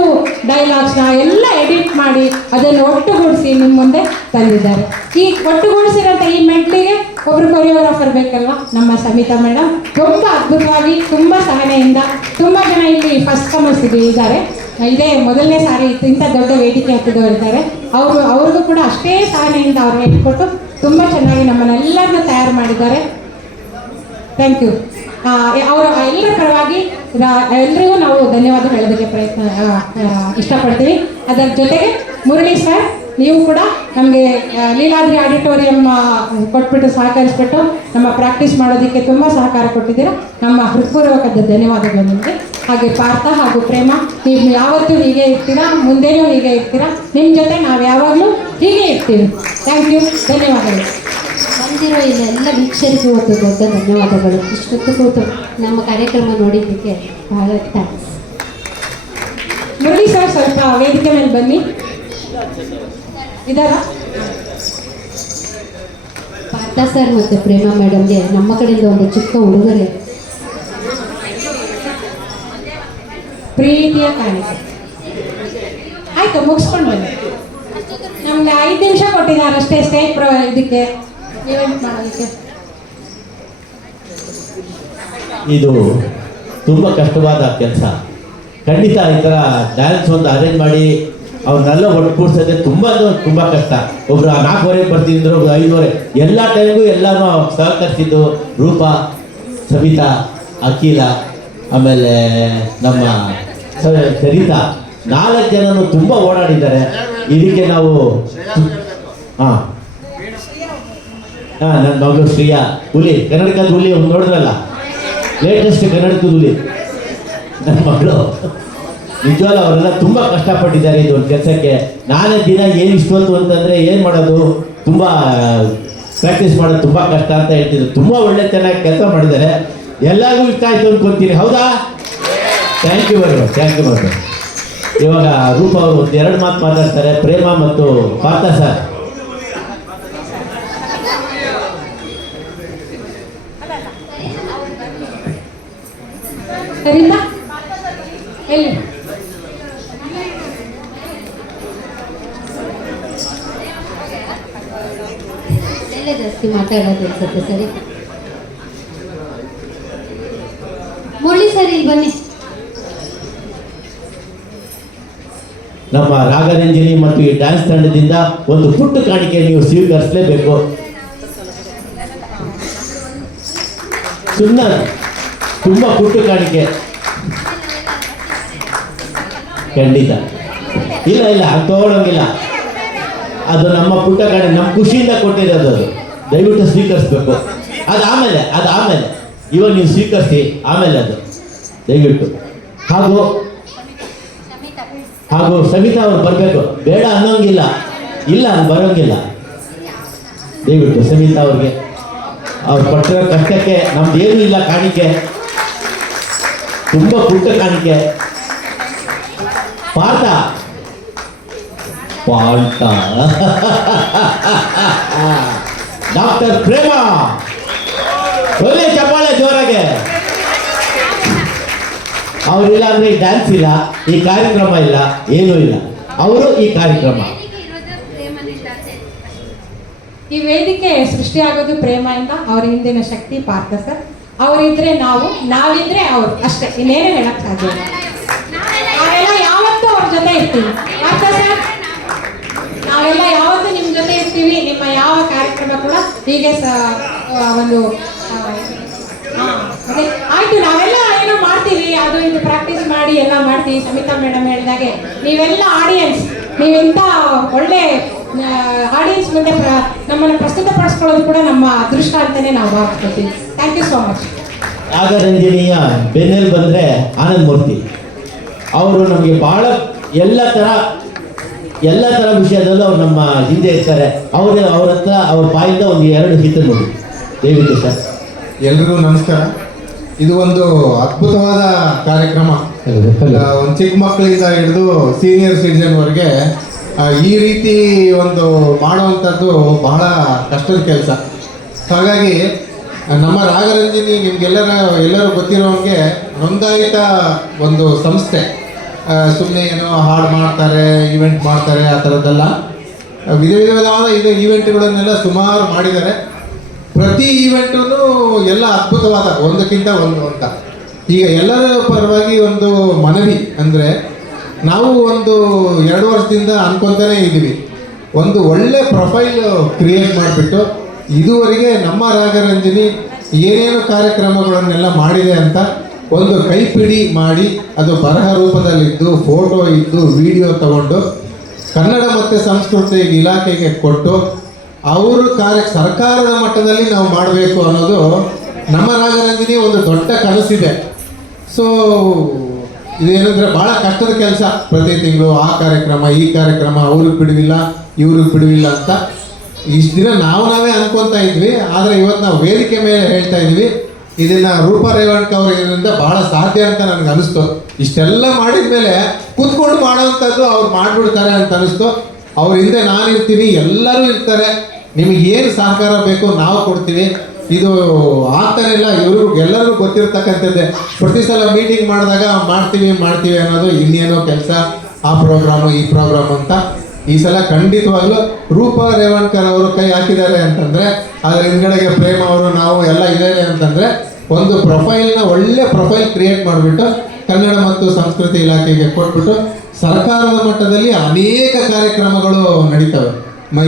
ಡೈಲಾಗ್ಸ್ನ ಎಲ್ಲ ಎಡಿಟ್ ಮಾಡಿ ಅದನ್ನು ಒಟ್ಟುಗೂಡಿಸಿ ನಿಮ್ಮ ಮುಂದೆ ತಂದಿದ್ದಾರೆ. ಈ ಒಟ್ಟುಗೂಡಿಸಿರೋಂಥ ಈ ಮೆಟ್ಲಿಗೆ ಒಬ್ಬರು ಕೊರಿಯೋಗ್ರಾಫರ್ ಬೇಕಲ್ವ, ನಮ್ಮ ಸಮಿತಾ ಮೇಡಮ್ ತುಂಬ ಅದ್ಭುತವಾಗಿ, ತುಂಬ ಸಹನೆಯಿಂದ, ತುಂಬ ಜನ ಇಲ್ಲಿ ಫಸ್ಟ್ ಕಮರ್ಸ್ ಇದ್ದಾರೆ. ಇದೇ ಮೊದಲನೇ ಸಾರಿ ಇಂಥ ದೊಡ್ಡ ವೇದಿಕೆ ಹತ್ತಿದವರು ಇದ್ದಾರೆ. ಅವ್ರಿಗೂ ಕೂಡ ಅಷ್ಟೇ ಸಹನೆಯಿಂದ ಅವ್ರಿಗೆ ಇಟ್ಕೊಟ್ಟು ತುಂಬ ಚೆನ್ನಾಗಿ ನಮ್ಮನ್ನೆಲ್ಲರನ್ನ ತಯಾರು ಮಾಡಿದ್ದಾರೆ. Thank you. ಅವರ ಎಲ್ಲರ ಪರವಾಗಿ ಎಲ್ರಿಗೂ ನಾವು ಧನ್ಯವಾದ ಹೇಳೋದಕ್ಕೆ ಇಷ್ಟಪಡ್ತೀವಿ. ಅದರ ಜೊತೆಗೆ ಮುರಳಿ ಸರ್, ನೀವು ಕೂಡ ನಮಗೆ ಲೀಲಾದ್ರಿ ಆಡಿಟೋರಿಯಂ ಕೊಟ್ಬಿಟ್ಟು ಸಹಕರಿಸ್ಬಿಟ್ಟು ನಮ್ಮ ಪ್ರಾಕ್ಟೀಸ್ ಮಾಡೋದಕ್ಕೆ ತುಂಬ ಸಹಕಾರ ಕೊಟ್ಟಿದ್ದೀರಾ. ನಮ್ಮ ಹೃತ್ಪೂರ್ವಕದ ಧನ್ಯವಾದಗಳು ನಿಮಗೆ. ಹಾಗೆ ಪಾರ್ಥ ಹಾಗೂ ಪ್ರೇಮ, ನೀವು ಯಾವತ್ತೂ ಹೀಗೆ ಇರ್ತೀರಾ, ಮುಂದೆನೂ ಹೀಗೆ ಇರ್ತೀರಾ. ನಿಮ್ಮ ಜೊತೆ ನಾವು ಯಾವಾಗಲೂ ಹೀಗೆ ಇರ್ತೀವಿ. ಥ್ಯಾಂಕ್ ಯು, ಧನ್ಯವಾದಗಳು. ಬಂದಿರೋ ಇಲ್ಲೆಲ್ಲ ವೀಕ್ಷಕರಿಗೂ ಒಂದು ದೊಡ್ಡ ಧನ್ಯವಾದಗಳು. ಇಷ್ಟೊತ್ತು ಕೂತು ನಮ್ಮ ಕಾರ್ಯಕ್ರಮ ನೋಡಿದ್ದಕ್ಕೆ ಬಹಳ ಥ್ಯಾಂಕ್ಸ್. ಮುರಳಿ ಸರ್ ಸ್ವಲ್ಪ ವೇದಿಕೆ ಮೇಲೆ ಬನ್ನಿ. ಇದಾರ ಪಾರ್ಥ ಸರ್ ಮತ್ತು ಪ್ರೇಮ ಮೇಡಮ್ಗೆ ನಮ್ಮ ಕಡೆಯಿಂದ ಒಂದು ಚಿಕ್ಕ ಉಡುಗೊರೆ. ಪ್ರೀತಿಯ ಕಾಣಿಕೆ. ಆಯ್ತು, ಮುಗಿಸ್ಕೊಂಡು ಬನ್ನಿ. ನಮ್ಗೆ 5 ನಿಮಿಷ ಕೊಟ್ಟಿದ್ದಾರೆ ಅಷ್ಟೇ ಸ್ಟೇಜ್ ಇದಕ್ಕೆ ಈವೆಂಟ್ ಮಾಡೋದಕ್ಕೆ. ಇದು ತುಂಬ ಕಷ್ಟವಾದ ಕೆಲಸ. ಖಂಡಿತ ಈ ಥರ ಡ್ಯಾನ್ಸ್ ಒಂದು ಅರೇಂಜ್ ಮಾಡಿ ಅವ್ರನ್ನೆಲ್ಲ ಒಟ್ಟು ಕೂಡ್ಸೋದೇ ತುಂಬ ಕಷ್ಟ. ಒಬ್ರು 4:15 ಬರ್ತೀನಿ ಅಂದ್ರೆ ಒಬ್ರು 5:30, ಎಲ್ಲ ಟೈಮ್ಗೂ ಎಲ್ಲರೂ ಸಹಕರಿಸಿದ್ದು ರೂಪ, ಸವಿತಾ, ಅಖಿಲ, ಆಮೇಲೆ ನಮ್ಮ ಸರಿತಾ, 4 ಜನನು ತುಂಬ ಓಡಾಡಿದ್ದಾರೆ. ಇದಕ್ಕೆ ನಾವು ನನ್ನ ಮಗಳು ಶ್ರೀಯಾ, ಹುಲಿ, ಕನ್ನಡಕದ ಹುಲಿ ಒಂದು ನೋಡಿದ್ರಲ್ಲ, ಲೇಟೆಸ್ಟ್ ಕನ್ನಡಕದ ಹುಲಿ ನನ್ನ ಮಗಳು. ನಿಜವಾಗ್ಲೂ ಅವರೆಲ್ಲ ತುಂಬ ಕಷ್ಟಪಟ್ಟಿದ್ದಾರೆ ಇದು ಒಂದು ಕೆಲಸಕ್ಕೆ. ನಾನೇ ದಿನ ಏನು ಇಷ್ಟೊತ್ತು ಅಂತಂದರೆ ಏನು ಮಾಡೋದು, ತುಂಬ ಪ್ರಾಕ್ಟೀಸ್ ಮಾಡೋದು ತುಂಬ ಕಷ್ಟ ಅಂತ ಹೇಳ್ತಿದ್ರು. ತುಂಬ ಒಳ್ಳೆ ಚೆನ್ನಾಗಿ ಕೆಲಸ ಮಾಡಿದ್ದಾರೆ. ಎಲ್ಲರಿಗೂ ಇಷ್ಟ ಆಯಿತು ಅಂದ್ಕೊತೀನಿ, ಹೌದಾ? Thank you very much. ಇವಾಗ ರೂಪ ಅವರು ಒಂದು 2 ಮಾತು ಮಾತಾಡ್ತಾರೆ, ಪ್ರೇಮ ಮತ್ತು ಪಾರ್ಥ ಸರ್. ಸರಿತಾ ಎಲ್ಲಿ ಎಲ್ಲ ಜಾಸ್ತಿ ಮಾತಾಡೋದು ಅನ್ಸುತ್ತೆ. ಸರಿ ಮುರಳಿ ಸರ್ ಇಲ್ಲಿ ಬನ್ನಿ. ನಮ್ಮ ರಾಗರಂಜನಿ ಮತ್ತು ಈ ಡ್ಯಾನ್ಸ್ ತಂಡದಿಂದ ಒಂದು ಪುಟ್ಟ ಕಾಣಿಕೆ ನೀವು ಸ್ವೀಕರಿಸಲೇಬೇಕು. ಸುಮ್ಮನೆ ತುಂಬ ಪುಟ್ಟ ಕಾಣಿಕೆ, ಖಂಡಿತ ಇಲ್ಲ ಅದು ತಗೊಳ್ಳೋಂಗಿಲ್ಲ. ಅದು ನಮ್ಮ ಪುಟ್ಟ ಕಾಣಿಕೆ, ನಮ್ಮ ಖುಷಿಯಿಂದ ಕೊಟ್ಟಿರೋದು. ಅದು ದಯವಿಟ್ಟು ಸ್ವೀಕರಿಸ್ಬೇಕು. ಅದು ಆಮೇಲೆ ಇವಾಗ ನೀವು ಸ್ವೀಕರಿಸಿ, ಆಮೇಲೆ ಅದು ದಯವಿಟ್ಟು. ಹಾಗೂ ಸವಿತಾ ಅವ್ರು ಬರಬೇಕು, ಬೇಡ ಅನ್ನೋಂಗಿಲ್ಲ, ಇಲ್ಲ ಅಲ್ಲಿ ಬರೋಂಗಿಲ್ಲ. ದಯವಿಟ್ಟು ಸವಿತಾ ಅವ್ರಿಗೆ ಅವ್ರು ಪಟ್ಟಿರೋ ಕಷ್ಟಕ್ಕೆ ನಮ್ದೇನೂ ಇಲ್ಲ ಕಾಣಿಕೆ, ತುಂಬ ಪುಟ್ಟ ಕಾಣಿಕೆ. ಪಾರ್ಥ ಡಾಕ್ಟರ್ ಪ್ರೇಮ, ಒಳ್ಳೆ ಚಪ್ಪಾಳೆ ಜೋರಾಗೆ. ಅವರಿಲ್ಲ ಅಂದರೆ ಈ ಡ್ಯಾನ್ಸ್ ಇಲ್ಲ, ಈ ಕಾರ್ಯಕ್ರಮ ಇಲ್ಲ, ಏನೂ ಇಲ್ಲ. ಅವರು ಈ ಕಾರ್ಯಕ್ರಮ. ಈ ವೇದಿಕೆ ಸೃಷ್ಟಿಯಾಗೋದು ಪ್ರೇಮದಿಂದ. ಅವರ ಹಿಂದಿನ ಶಕ್ತಿ ಪಾರ್ಥ ಸರ್. ಅವರಿದ್ರೆ ನಾವಿದ್ರೆ ಅವರು, ಅಷ್ಟೇ, ಇನ್ನೇನು ಹೇಳಕ್ ಸಾಧ್ಯ. ನಾವೆಲ್ಲ ಯಾವತ್ತೂ ಅವ್ರ ಜೊತೆ ಇರ್ತೀವಿ. ಪಾರ್ಥ ಸರ್, ನಾವೆಲ್ಲ ಯಾವತ್ತೂ ನಿಮ್ಮ ಜೊತೆ ಇರ್ತೀವಿ. ನಿಮ್ಮ ಯಾವ ಕಾರ್ಯಕ್ರಮ ಕೂಡ ಹೀಗೆ ಒಂದು ಅದೇ ಆಯ್ತು, ನಾವೆಲ್ಲ ಏನೋ ಮಾಡ್ತೀವಿ, ಅದು ಇದು ಪ್ರಾಕ್ಟೀಸ್ ಮಾಡಿ ಎಲ್ಲ ಮಾಡ್ತೀವಿ. ಸಮಿತಾ ಮೇಡಮ್ ಹೇಳಿದಾಗೆ ನೀವೆಲ್ಲ ಆಡಿಯನ್ಸ್, ನೀವೆಂತ ಒಳ್ಳೆ ಆಡಿಯನ್ಸ್ ಮುಂದೆ ನಮ್ಮನ್ನು ಪ್ರಸ್ತುತಪಡಿಸ್ಕೊಳ್ಳೋದು ಕೂಡ ನಮ್ಮ ಅದೃಷ್ಟ ಅಂತಲೇ ನಾವು ಭಾವಿಸ್ಕೊಳ್ತೀವಿ. Thank you so much. ರಾಗರಂಜನಿಯ ಬೆನ್ನೆಲ್ ಬಂದರೆ ಆನಂದ್ ಮೂರ್ತಿ ಅವರು ನಮಗೆ ಭಾಳ ಎಲ್ಲ ಥರ ವಿಷಯದಲ್ಲೂ ಅವ್ರು ನಮ್ಮ ಹಿಂದೆ ಇರ್ತಾರೆ. ಅವ್ರ ಹತ್ರ ಅವ್ರ ಬಾಯಿಂದ ಒಂದು 2 ಹಿತ ನೋಡಿ ದಯವಿಟ್ಟು ಸರ್. ಎಲ್ರಿಗೂ ನಮಸ್ಕಾರ. ಇದು ಒಂದು ಅದ್ಭುತವಾದ ಕಾರ್ಯಕ್ರಮ. ಒಂದು ಚಿಕ್ಕ ಮಕ್ಕಳಿಂದ ಹಿಡಿದು ಸೀನಿಯರ್ ಸಿಟಿಜನ್ವರೆಗೆ ಈ ರೀತಿ ಒಂದು ಮಾಡುವಂಥದ್ದು ಬಹಳ ಕಷ್ಟದ ಕೆಲಸ. ಹಾಗಾಗಿ ನಮ್ಮ ರಾಗರಂಜನಿ ಎಲ್ಲರೂ ಗೊತ್ತಿರೋಂಗೆ ನೋಂದಾಯಿತ ಒಂದು ಸಂಸ್ಥೆ. ಸುಮ್ಮನೆ ಏನೋ ಹಾಡು ಮಾಡ್ತಾರೆ, ಈವೆಂಟ್ ಮಾಡ್ತಾರೆ, ಆ ಥರದ್ದೆಲ್ಲ ವಿಧವಾದ ಈವೆಂಟ್ಗಳನ್ನೆಲ್ಲ ಸುಮಾರು ಮಾಡಿದ್ದಾರೆ. ಪ್ರತಿ ಈವೆಂಟೂ ಎಲ್ಲ ಅದ್ಭುತವಾದ, ಒಂದಕ್ಕಿಂತ ಒಂದು ಅಂತ. ಈಗ ಎಲ್ಲರ ಪರವಾಗಿ ಒಂದು ಮನವಿ ಅಂದರೆ, ನಾವು ಒಂದು 2 ವರ್ಷದಿಂದ ಅನ್ಕೊತಾನೆ ಇದ್ದೀವಿ, ಒಂದು ಒಳ್ಳೆ ಪ್ರೊಫೈಲ್ ಕ್ರಿಯೇಟ್ ಮಾಡಿಬಿಟ್ಟು ಇದುವರೆಗೆ ನಮ್ಮ ರಾಗರಂಜನಿ ಏನೇನು ಕಾರ್ಯಕ್ರಮಗಳನ್ನೆಲ್ಲ ಮಾಡಿದೆ ಅಂತ ಒಂದು ಕೈಪಿಡಿ ಮಾಡಿ, ಅದು ಬರಹ ರೂಪದಲ್ಲಿದ್ದು, ಫೋಟೋ ಇದ್ದು, ವಿಡಿಯೋ ತಗೊಂಡು ಕನ್ನಡ ಮತ್ತು ಸಂಸ್ಕೃತಿ ಇಲಾಖೆಗೆ ಕೊಟ್ಟು ಅವರು ಸರ್ಕಾರದ ಮಟ್ಟದಲ್ಲಿ ನಾವು ಮಾಡಬೇಕು ಅನ್ನೋದು ನಮ್ಮ ರಾಗರಂಜನಿ ಒಂದು ದೊಡ್ಡ ಕನಸಿದೆ. ಸೊ ಇದೇನಂದರೆ ಭಾಳ ಕಷ್ಟದ ಕೆಲಸ. ಪ್ರತಿ ತಿಂಗಳು ಆ ಕಾರ್ಯಕ್ರಮ, ಈ ಕಾರ್ಯಕ್ರಮ, ಅವ್ರಿಗೆ ಬಿಡುವಿಲ್ಲ, ಇವ್ರಿಗೆ ಬಿಡುವಿಲ್ಲ ಅಂತ ಇಷ್ಟು ದಿನ ನಾವೇ ಅನ್ಕೊತಾ ಇದ್ವಿ. ಆದರೆ ಇವತ್ತು ನಾವು ವೇದಿಕೆ ಮೇಲೆ ಹೇಳ್ತಾ ಇದ್ವಿ, ಇದನ್ನು ರೂಪ ರೇವಣ್ಕ ಅವರಿಂದ ಭಾಳ ಸಾಧ್ಯ ಅಂತ ನನಗೆ ಅನಿಸ್ತು. ಇಷ್ಟೆಲ್ಲ ಮಾಡಿದ ಮೇಲೆ ಕೂತ್ಕೊಂಡು ಮಾಡೋವಂಥದ್ದು ಅವ್ರು ಮಾಡಿಬಿಡ್ತಾರೆ ಅಂತ ಅನಿಸ್ತು. ಅವ್ರ ಹಿಂದೆ ನಾನಿರ್ತೀನಿ, ಎಲ್ಲರೂ ಇರ್ತಾರೆ, ನಿಮಗೆ ಏನು ಸಹಕಾರ ಬೇಕೋ ನಾವು ಕೊಡ್ತೀವಿ. ಇದು ಆಗ್ತಾನೆ ಇಲ್ಲ, ಎಲ್ಲರಿಗೂ ಗೊತ್ತಿರ್ತಕ್ಕಂಥದ್ದೇ. ಪ್ರತಿ ಸಲ ಮೀಟಿಂಗ್ ಮಾಡಿದಾಗ ಮಾಡ್ತೀವಿ ಅನ್ನೋದು ಇನ್ನೇನೋ ಕೆಲಸ, ಆ ಪ್ರೋಗ್ರಾಮು ಈ ಪ್ರೋಗ್ರಾಮ್ ಅಂತ. ಈ ಸಲ ಖಂಡಿತವಾಗ್ಲೂ ರೂಪ ರೇವಣ್ಕರ್ ಅವರು ಕೈ ಹಾಕಿದ್ದಾರೆ ಅಂತಂದರೆ, ಅದರ ಹಿಂದ್ಗಡೆಗೆ ಪ್ರೇಮ ಅವರು ನಾವು ಎಲ್ಲ ಇದ್ದೇವೆ ಅಂತಂದರೆ ಒಂದು ಪ್ರೊಫೈಲ್ನ ಒಳ್ಳೆ ಪ್ರೊಫೈಲ್ ಕ್ರಿಯೇಟ್ ಮಾಡಿಬಿಟ್ಟು ಕನ್ನಡ ಮತ್ತು ಸಂಸ್ಕೃತಿ ಇಲಾಖೆಗೆ ಕೊಟ್ಬಿಟ್ಟು ಸರ್ಕಾರದ ಮಟ್ಟದಲ್ಲಿ ಅನೇಕ ಕಾರ್ಯಕ್ರಮಗಳು ನಡೀತವೆ.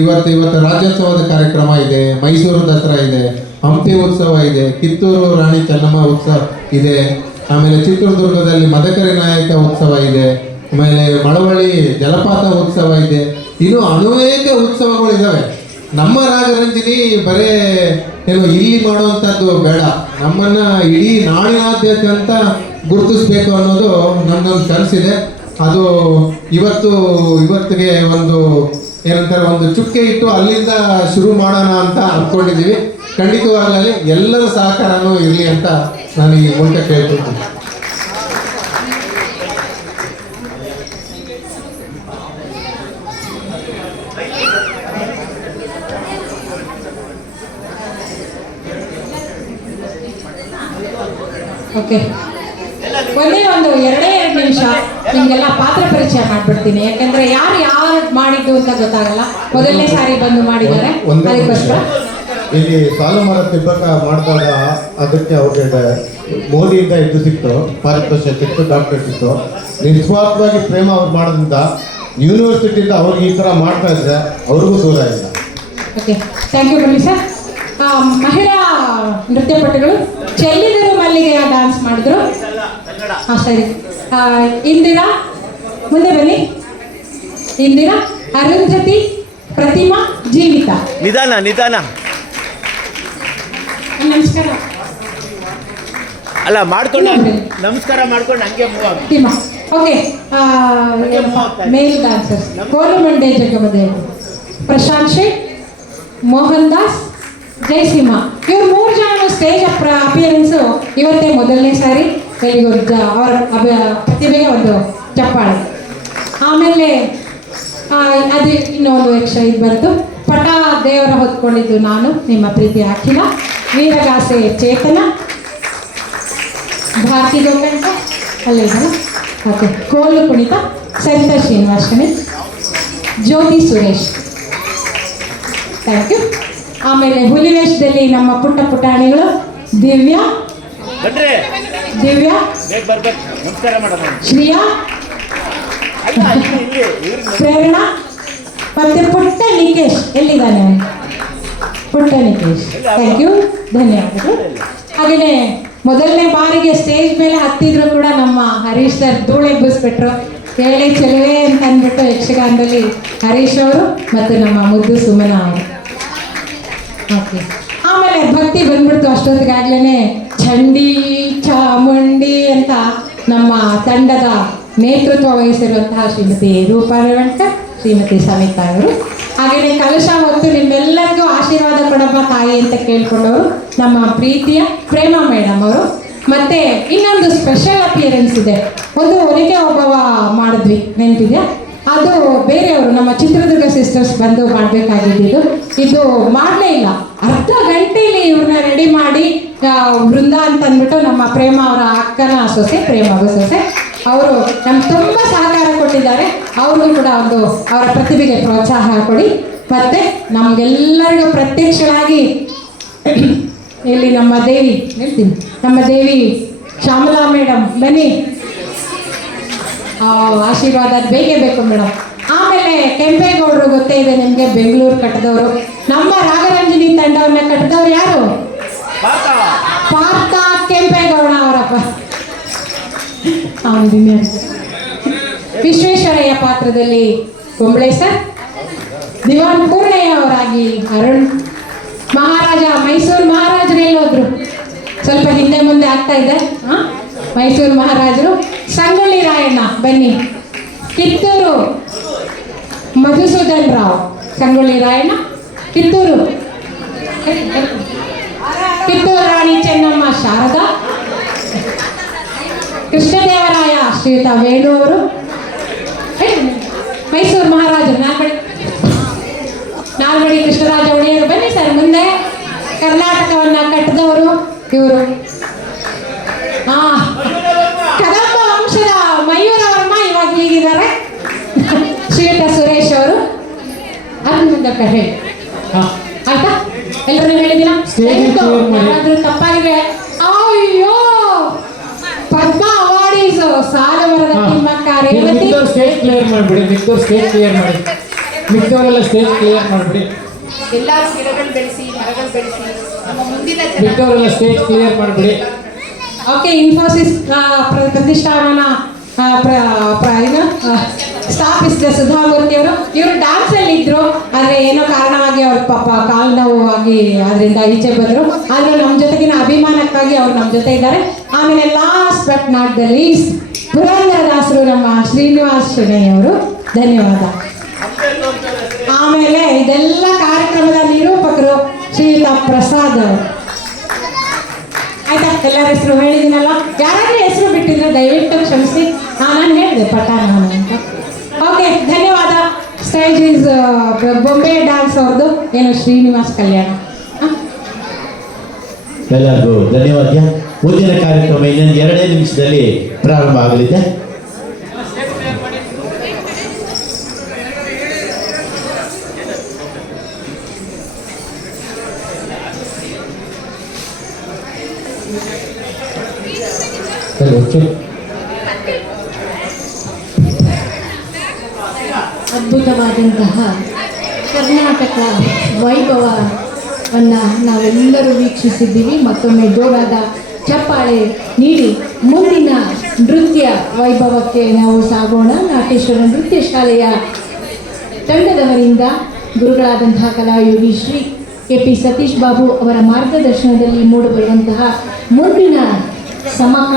ಇವತ್ತು ರಾಜ್ಯೋತ್ಸವದ ಕಾರ್ಯಕ್ರಮ ಇದೆ, ಮೈಸೂರು ದಸರಾ ಇದೆ, ಹಂಪಿ ಉತ್ಸವ ಇದೆ, ಕಿತ್ತೂರು ರಾಣಿ ಚೆನ್ನಮ್ಮ ಉತ್ಸವ ಇದೆ, ಆಮೇಲೆ ಚಿತ್ರದುರ್ಗದಲ್ಲಿ ಮದಕರಿ ನಾಯಕ ಉತ್ಸವ ಇದೆ, ಆಮೇಲೆ ಮಳವಳ್ಳಿ ಜಲಪಾತ ಉತ್ಸವ ಇದೆ. ಇನ್ನು ಅನೇಕ ಉತ್ಸವಗಳಿದ್ದಾವೆ. ನಮ್ಮ ರಾಗರಂಜನಿ ಬರೇ ಏನು ಇಲ್ಲಿ ಮಾಡುವಂಥದ್ದು ಬೇಡ, ನಮ್ಮನ್ನ ಇಡೀ ನಾಡಿನಾದ್ಯಂತ ಗುರುತಿಸ್ಬೇಕು ಅನ್ನೋದು ನನ್ನೊಂದು ಕನಸಿದೆ. ಅದು ಇವತ್ತಿಗೆ ಒಂದು ಏನಂತಾರೆ, ಒಂದು ಚುಕ್ಕೆ ಇಟ್ಟು ಅಲ್ಲಿಂದ ಶುರು ಮಾಡೋಣ ಅಂತ ಅಂದ್ಕೊಂಡಿದ್ದೀವಿ. ಖಂಡಿತವಾಗಲಿ ಎಲ್ಲರ ಸಹಕಾರನೂ ಇರಲಿ ಅಂತ ನಾನು ಈ ಮೂಲಕ ಕೇಳ್ಕೊಳ್ತೀನಿ. ಓಕೆ, ಒಂದು ಎರಡೇ 2 ನಿಮಿಷ ನಿಮಗೆಲ್ಲ ಪಾತ್ರ ಪರಿಚಯ ಮಾಡ್ಬಿಡ್ತೀನಿ. ಯಾಕಂದ್ರೆ ಯಾರು ಮಾಡಿದ್ದು ಅಂತ ಗೊತ್ತಾಗಲ್ಲ. ಮೊದಲನೇ ಸಾರಿ ಬಂದು ಮಾಡಿದ್ದಾರೆ, ಅದಕ್ಕೋಸ್ಕರ ಇಲ್ಲಿ ಸಾಲು ಮರ ತಿಬ್ಬಕ ಮಾಡಿದಾಗ ಅದಕ್ಕೆ ಅವ್ರಿಗೆ ಮೋದಿಯಿಂದ ಇದು ಸಿಕ್ತು, ಪಾರಿತೋಷ ಸಿಕ್ತು, ಡಾಕ್ಟರೇಟ್ ಸಿಕ್ತು. ನಿಸ್ವಾರ್ಥವಾಗಿ ಪ್ರೇಮ ಅವ್ರು ಮಾಡೋದ್ರಿಂದ ಯೂನಿವರ್ಸಿಟಿಯಿಂದ ಅವ್ರಿಗೆ ಈ ಥರ ಮಾಡ್ತಾ ಇದ್ರೆ ಅವ್ರಿಗೂ ದೂರ ಇಲ್ಲ. ಓಕೆ, ಥ್ಯಾಂಕ್ ಯು ಬನ್ನಿ ಸರ್. ಮಹಿಳಾ ನೃತ್ಯಪಟುಗಳು ಚೆಲ್ಲಿದರು ಮಲ್ಲಿಗೆಯ ಡ್ಯಾನ್ಸ್ ಮಾಡಿದ್ರು. ಹಾಂ ಸರಿ. ಇಂದಿರಾ ಮುಂದೆ ಬನ್ನಿ. ಇಂದಿರಾ, ಅರುಂಧತಿ, ಪ್ರತಿಮಾ, ಜೀವಿತ. ನಿಧಾನ. ನಮಸ್ಕಾರ. ಅಲ್ಲ ಮಾಡ್ಕೊಂಡು ನಮಸ್ಕಾರ ಮಾಡ್ಕೊಂಡು ಹಂಗೆ ಮೂವ್ ಆಗಿ. ಪ್ರತಿಮಾ. ಓಕೆ, ಮೇಲ್ ಡ್ಯಾನ್ಸರ್ಸ್ ಕೋಲುಮಂಡೆ ಜಗಮದೇವ್, ಪ್ರಶಾಂತ್ ಶೇಖ್, ಮೋಹನ್ ದಾಸ್, ಜಯಸಿಂಹ. ಇವ್ರು 3 ಜನ ಸ್ಟೇಜ್ ಅಪಿಯರೆನ್ಸು ಇವತ್ತೇ ಮೊದಲನೇ ಸಾರಿ. ಅವರ ಪ್ರತಿಭೆಗೆ ಒಂದು ಚಪ್ಪಾಳೆ. ಆಮೇಲೆ ಅದು ಇನ್ನೊಂದು ಎಕ್ಸ್ಟ್ರಾ ಇದು ಬಂತು. ಪಟ ದೇವರ ಹೊತ್ಕೊಂಡಿದ್ದು ನಾನು, ನಿಮ್ಮ ಪ್ರೀತಿ ಅಖಿಲ, ವೀರಗಾಸೆ ಚೇತನ, ಭಾರತಿ ಗೋಕಂಠ ಅಲ್ಲೇ ಇದಲ್ಲ. ಓಕೆ, ಕೋಲು ಕುಣಿತ ಸರಿತಾ ಶ್ರೀನಿವಾಸನಿ, ಜ್ಯೋತಿ ಸುರೇಶ್. Thank you. ಆಮೇಲೆ ಹುಲಿವೇಷದಲ್ಲಿ ನಮ್ಮ ಪುಟಾಣಿಗಳು ದಿವ್ಯಾ, ಶ್ರಿಯಾ, ಪ್ರೇರಣಾ ಮತ್ತೆ ಪುಟ್ಟ ನಿಕೇಶ್. ಎಲ್ಲಿದ್ದಾನೆ ಪುಟ್ಟ ನಿಕೇಶ್? ಥ್ಯಾಂಕ್ ಯು, ಧನ್ಯವಾದಗಳು. ಹಾಗೆಯೇ ಮೊದಲನೇ ಬಾರಿಗೆ ಸ್ಟೇಜ್ ಮೇಲೆ ಹತ್ತಿದ್ರು ಕೂಡ ನಮ್ಮ ಹರೀಶ್ ಸರ್ ಧೂಳೆಬ್ಬಿಸ್ಬಿಟ್ರು. ಕೇಳಿ ಚೆಲುವೆ ಅಂತ ಅಂದ್ಬಿಟ್ಟು ಯಕ್ಷಗಾನದಲ್ಲಿ ಹರೀಶ್ ಅವರು ಮತ್ತು ನಮ್ಮ ಮುದ್ದು ಸುಮನ ಅವರು. ಓಕೆ, ಆಮೇಲೆ ಭಕ್ತಿ ಬಂದ್ಬಿಡ್ತು ಅಷ್ಟೊತ್ತಿಗಾಗ್ಲೇ. ಚಂಡಿ ಚಾಮುಂಡಿ ಅಂತ ನಮ್ಮ ತಂಡದ ನೇತೃತ್ವ ವಹಿಸಿರುವಂತಹ ಶ್ರೀಮತಿ ರೂಪಾ ರೇವಣ್ಕರ್, ಶ್ರೀಮತಿ ಸವಿತಾ ಅವರು. ಹಾಗೆಯೇ ಕಲಶ ಹೊತ್ತು ನಿಮ್ಮೆಲ್ಲರಿಗೂ ಆಶೀರ್ವಾದ ಕೊಡಪ್ಪ ತಾಯಿ ಅಂತ ಕೇಳ್ಕೊಂಡವರು ನಮ್ಮ ಪ್ರೀತಿಯ ಪ್ರೇಮ ಮೇಡಮ್ ಅವರು. ಮತ್ತೆ ಇನ್ನೊಂದು ಸ್ಪೆಷಲ್ ಅಪಿಯರೆನ್ಸ್ ಇದೆ. ಒಂದು ಹೊರಗೆ ಒಬ್ಬವ ಮಾಡಿದ್ವಿ, ನೆನಪಿದೆ? ಅದು ಬೇರೆಯವರು ನಮ್ಮ ಚಿತ್ರದುರ್ಗ ಸಿಸ್ಟರ್ಸ್ ಬಂದು ಮಾಡಬೇಕಾಗಿದ್ದು. ಇದು ಮಾಡಲೇ ಇಲ್ಲ. ಅರ್ಧ ಗಂಟೆಯಲ್ಲಿ ಇವ್ರನ್ನ ರೆಡಿ ಮಾಡಿ ವೃಂದ ಅಂತ ಅಂದ್ಬಿಟ್ಟು ನಮ್ಮ ಪ್ರೇಮ ಅವರ ಅಕ್ಕನ ಸೊಸೆ, ಪ್ರೇಮ ಸೊಸೆ, ಅವರು ನಮ್ಗೆ ತುಂಬ ಸಹಕಾರ ಕೊಟ್ಟಿದ್ದಾರೆ. ಅವ್ರಿಗೂ ಕೂಡ ಒಂದು ಅವರ ಪ್ರತಿಭೆಗೆ ಪ್ರೋತ್ಸಾಹ ಕೊಡಿ. ಮತ್ತು ನಮಗೆಲ್ಲರಿಗೂ ಪ್ರತ್ಯಕ್ಷವಾಗಿ ಇಲ್ಲಿ ನಮ್ಮ ದೇವಿ, ಹೇಳ್ತೀನಿ, ನಮ್ಮ ದೇವಿ ಶ್ಯಾಮಲಾ ಮೇಡಮ್ ಬನ್ನಿ. ಆಶೀರ್ವಾದ ಬೇಕೇ ಬೇಕು ಮೇಡಮ್. ಆಮೇಲೆ ಕೆಂಪೇಗೌಡರು ಗೊತ್ತೇ ಇದೆ ನಿಮಗೆ, ಬೆಂಗಳೂರು ಕಟ್ಟಿದವರು. ನಮ್ಮ ರಾಗರಂಜನಿ ತಂಡವನ್ನ ಕಟ್ಟಿದವ್ರು ಯಾರು? ಪಾರ್ಥ ಕೆಂಪೇಗೌಡ ಅವರಪ್ಪ. ವಿಶ್ವೇಶ್ವರಯ್ಯ ಪಾತ್ರದಲ್ಲಿ ಕುಂಬಳೆ ಸರ್, ದಿವಾನ್ ಪೂರ್ಣಯ್ಯ ಅವರಾಗಿ ಅರುಣ್, ಮಹಾರಾಜ ಮೈಸೂರು ಮಹಾರಾಜರು ಎಲ್ಲೋದ್ರು, ಸ್ವಲ್ಪ ಹಿಂದೆ ಮುಂದೆ ಆಗ್ತಾ ಇದೆ. ಮೈಸೂರು ಮಹಾರಾಜರು ಸಂಗೊಳ್ಳಿ ರಾಯಣ್ಣ ಬನ್ನಿ. ಕಿತ್ತೂರು ಮಧುಸೂದನ್ ರಾವ್, ಸಂಗೊಳ್ಳಿ ರಾಯಣ್ಣ, ಕಿತ್ತೂರು ರಾಣಿ ಚೆನ್ನಮ್ಮ ಶಾರದಾ, ಕೃಷ್ಣದೇವರಾಯ ಶ್ರೀಯುತ ವೇಣು ಅವರು, ಮೈಸೂರು ಮಹಾರಾಜರು ನಾಲ್ವಡಿ ಕೃಷ್ಣರಾಜ ಒಡೆಯರು ಬನ್ನಿ ಸರ್ ಮುಂದೆ. ಕರ್ನಾಟಕವನ್ನ ಕಟ್ಟಿದವರು ಇವರು. ಕದಂಬ ವಂಶದ ಮಯೂರ ವರ್ಮ ಇವಾಗ ಹೀಗಿದ್ದಾರೆ. ಶ್ರೀಯುತ ಸುರೇಶ್ ಅವರು. ಅದು ಮುಂದೆ ಹೇಳಿ ಆಯ್ತಾ? ಎಲ್ಲರೂ ಹೇಳಿದಿನ ಯಾರಾದ್ರೂ ತಪ್ಪಾಗಿದೆ ರೇವತಿ ಮಿಕ್ದವ್ರು ಸ್ಟೇಜ್ ಕ್ಲಿಯರ್ ಮಾಡಿಬಿಡಿ, ಮಿಕ್ದವ್ರು ಸ್ಟೇಜ್ ಕ್ಲಿಯರ್ ಮಾಡಿ, ಮಿಕ್ದವರೆಲ್ಲ ಸ್ಟೇಜ್ ಕ್ಲಿಯರ್ ಮಾಡಿಬಿಡಿ, ಎಲ್ಲರೂ ಗಿಡಗಳು ಬೆಳೆಸಿ ಮರಗಳು ಬೆಳೆಸಿ ನಮ್ಮ ಮುಂದಿನ ಮಿಕ್ದವರೆಲ್ಲ ಸ್ಟೇಜ್ ಕ್ಲಿಯರ್ ಮಾಡಿಬಿಡಿ. ಓಕೆ, ಇನ್ಫೋಸಿಸ್ ಪ್ರತಿಷ್ಠಾನನ ಸ್ಥಾಪಿಸಿದ ಸುಧಾಮೂರ್ತಿ ಅವರು, ಇವರು ಡ್ಯಾನ್ಸ್ ಅಲ್ಲಿ ಇದ್ರು, ಆದ್ರೆ ಏನೋ ಕಾರಣವಾಗಿ ಅವ್ರ ಪಾಪ ಕಾಲು ನೋವು ಆಗಿ ಅದರಿಂದ ಈಚೆ ಬಂದ್ರು. ಆದ್ರೆ ನಮ್ಮ ಜೊತೆಗಿನ ಅಭಿಮಾನಕ್ಕಾಗಿ ಅವ್ರು ನಮ್ಮ ಜೊತೆ ಇದ್ದಾರೆ. ಆಮೇಲೆ last but not the least ಪುರಂದರದಾಸರು ನಮ್ಮ ಶ್ರೀನಿವಾಸ್ ಶೆಣೈ ಅವರು, ಧನ್ಯವಾದ. ಆಮೇಲೆ ಇದೆಲ್ಲ ಕಾರ್ಯಕ್ರಮದ ನಿರೂಪಕರು ಶ್ರೀಯುತ ಪ್ರಸಾದ್ ಅವರು. ಆಯ್ತಾ, ಎಲ್ಲರ ಹೆಸರು ಹೇಳಿದ್ದೀನಲ್ಲ, ಯಾರಾದ್ರೂ ಹೆಸರು ಬಿಟ್ಟಿದ್ರೆ ದಯವಿಟ್ಟು ಕ್ಷಮಿಸಿ. ನಾನು ಹೇಳಿದೆ ಪಟಾಣ ಅಂತ. ಓಕೆ, ಧನ್ಯವಾದ. ಸ್ಟೇಜ್ ಈಸ್ ಬೊಂಬೆ ಡ್ಯಾನ್ಸ್ ಅವ್ರದ್ದು, ಏನು ಶ್ರೀನಿವಾಸ್ ಕಲ್ಯಾಣ. ಎಲ್ಲರಿಗೂ ಧನ್ಯವಾದ. ಮುಂದಿನ ಕಾರ್ಯಕ್ರಮ ಇನ್ನೊಂದು 2 ನಿಮಿಷದಲ್ಲಿ ಪ್ರಾರಂಭ ಆಗಲಿದೆ. ಅದ್ಭುತವಾದಂತಹ ಕರ್ನಾಟಕ ವೈಭವವನ್ನು ನಾವೆಲ್ಲರೂ ವೀಕ್ಷಿಸಿದ್ದೀವಿ. ಮತ್ತೊಮ್ಮೆ ಜೋರಾದ ಚಪ್ಪಾಳೆ ನೀಡಿ ಮುಂದಿನ ನೃತ್ಯ ವೈಭವಕ್ಕೆ ನಾವು ಸಾಗೋಣ. ನಾಟ್ಯೇಶ್ವರ ನೃತ್ಯ ಶಾಲೆಯ ತಂಡದವರಿಂದ ಗುರುಗಳಾದಂತಹ ಕಲಾಯೋಗಿ ಶ್ರೀ KP ಸತೀಶ್ ಬಾಬು ಅವರ ಮಾರ್ಗದರ್ಶನದಲ್ಲಿ ಮೂಡಿಬರುವಂತಹ ಮುಂದಿನ ಸಮಕಾಲ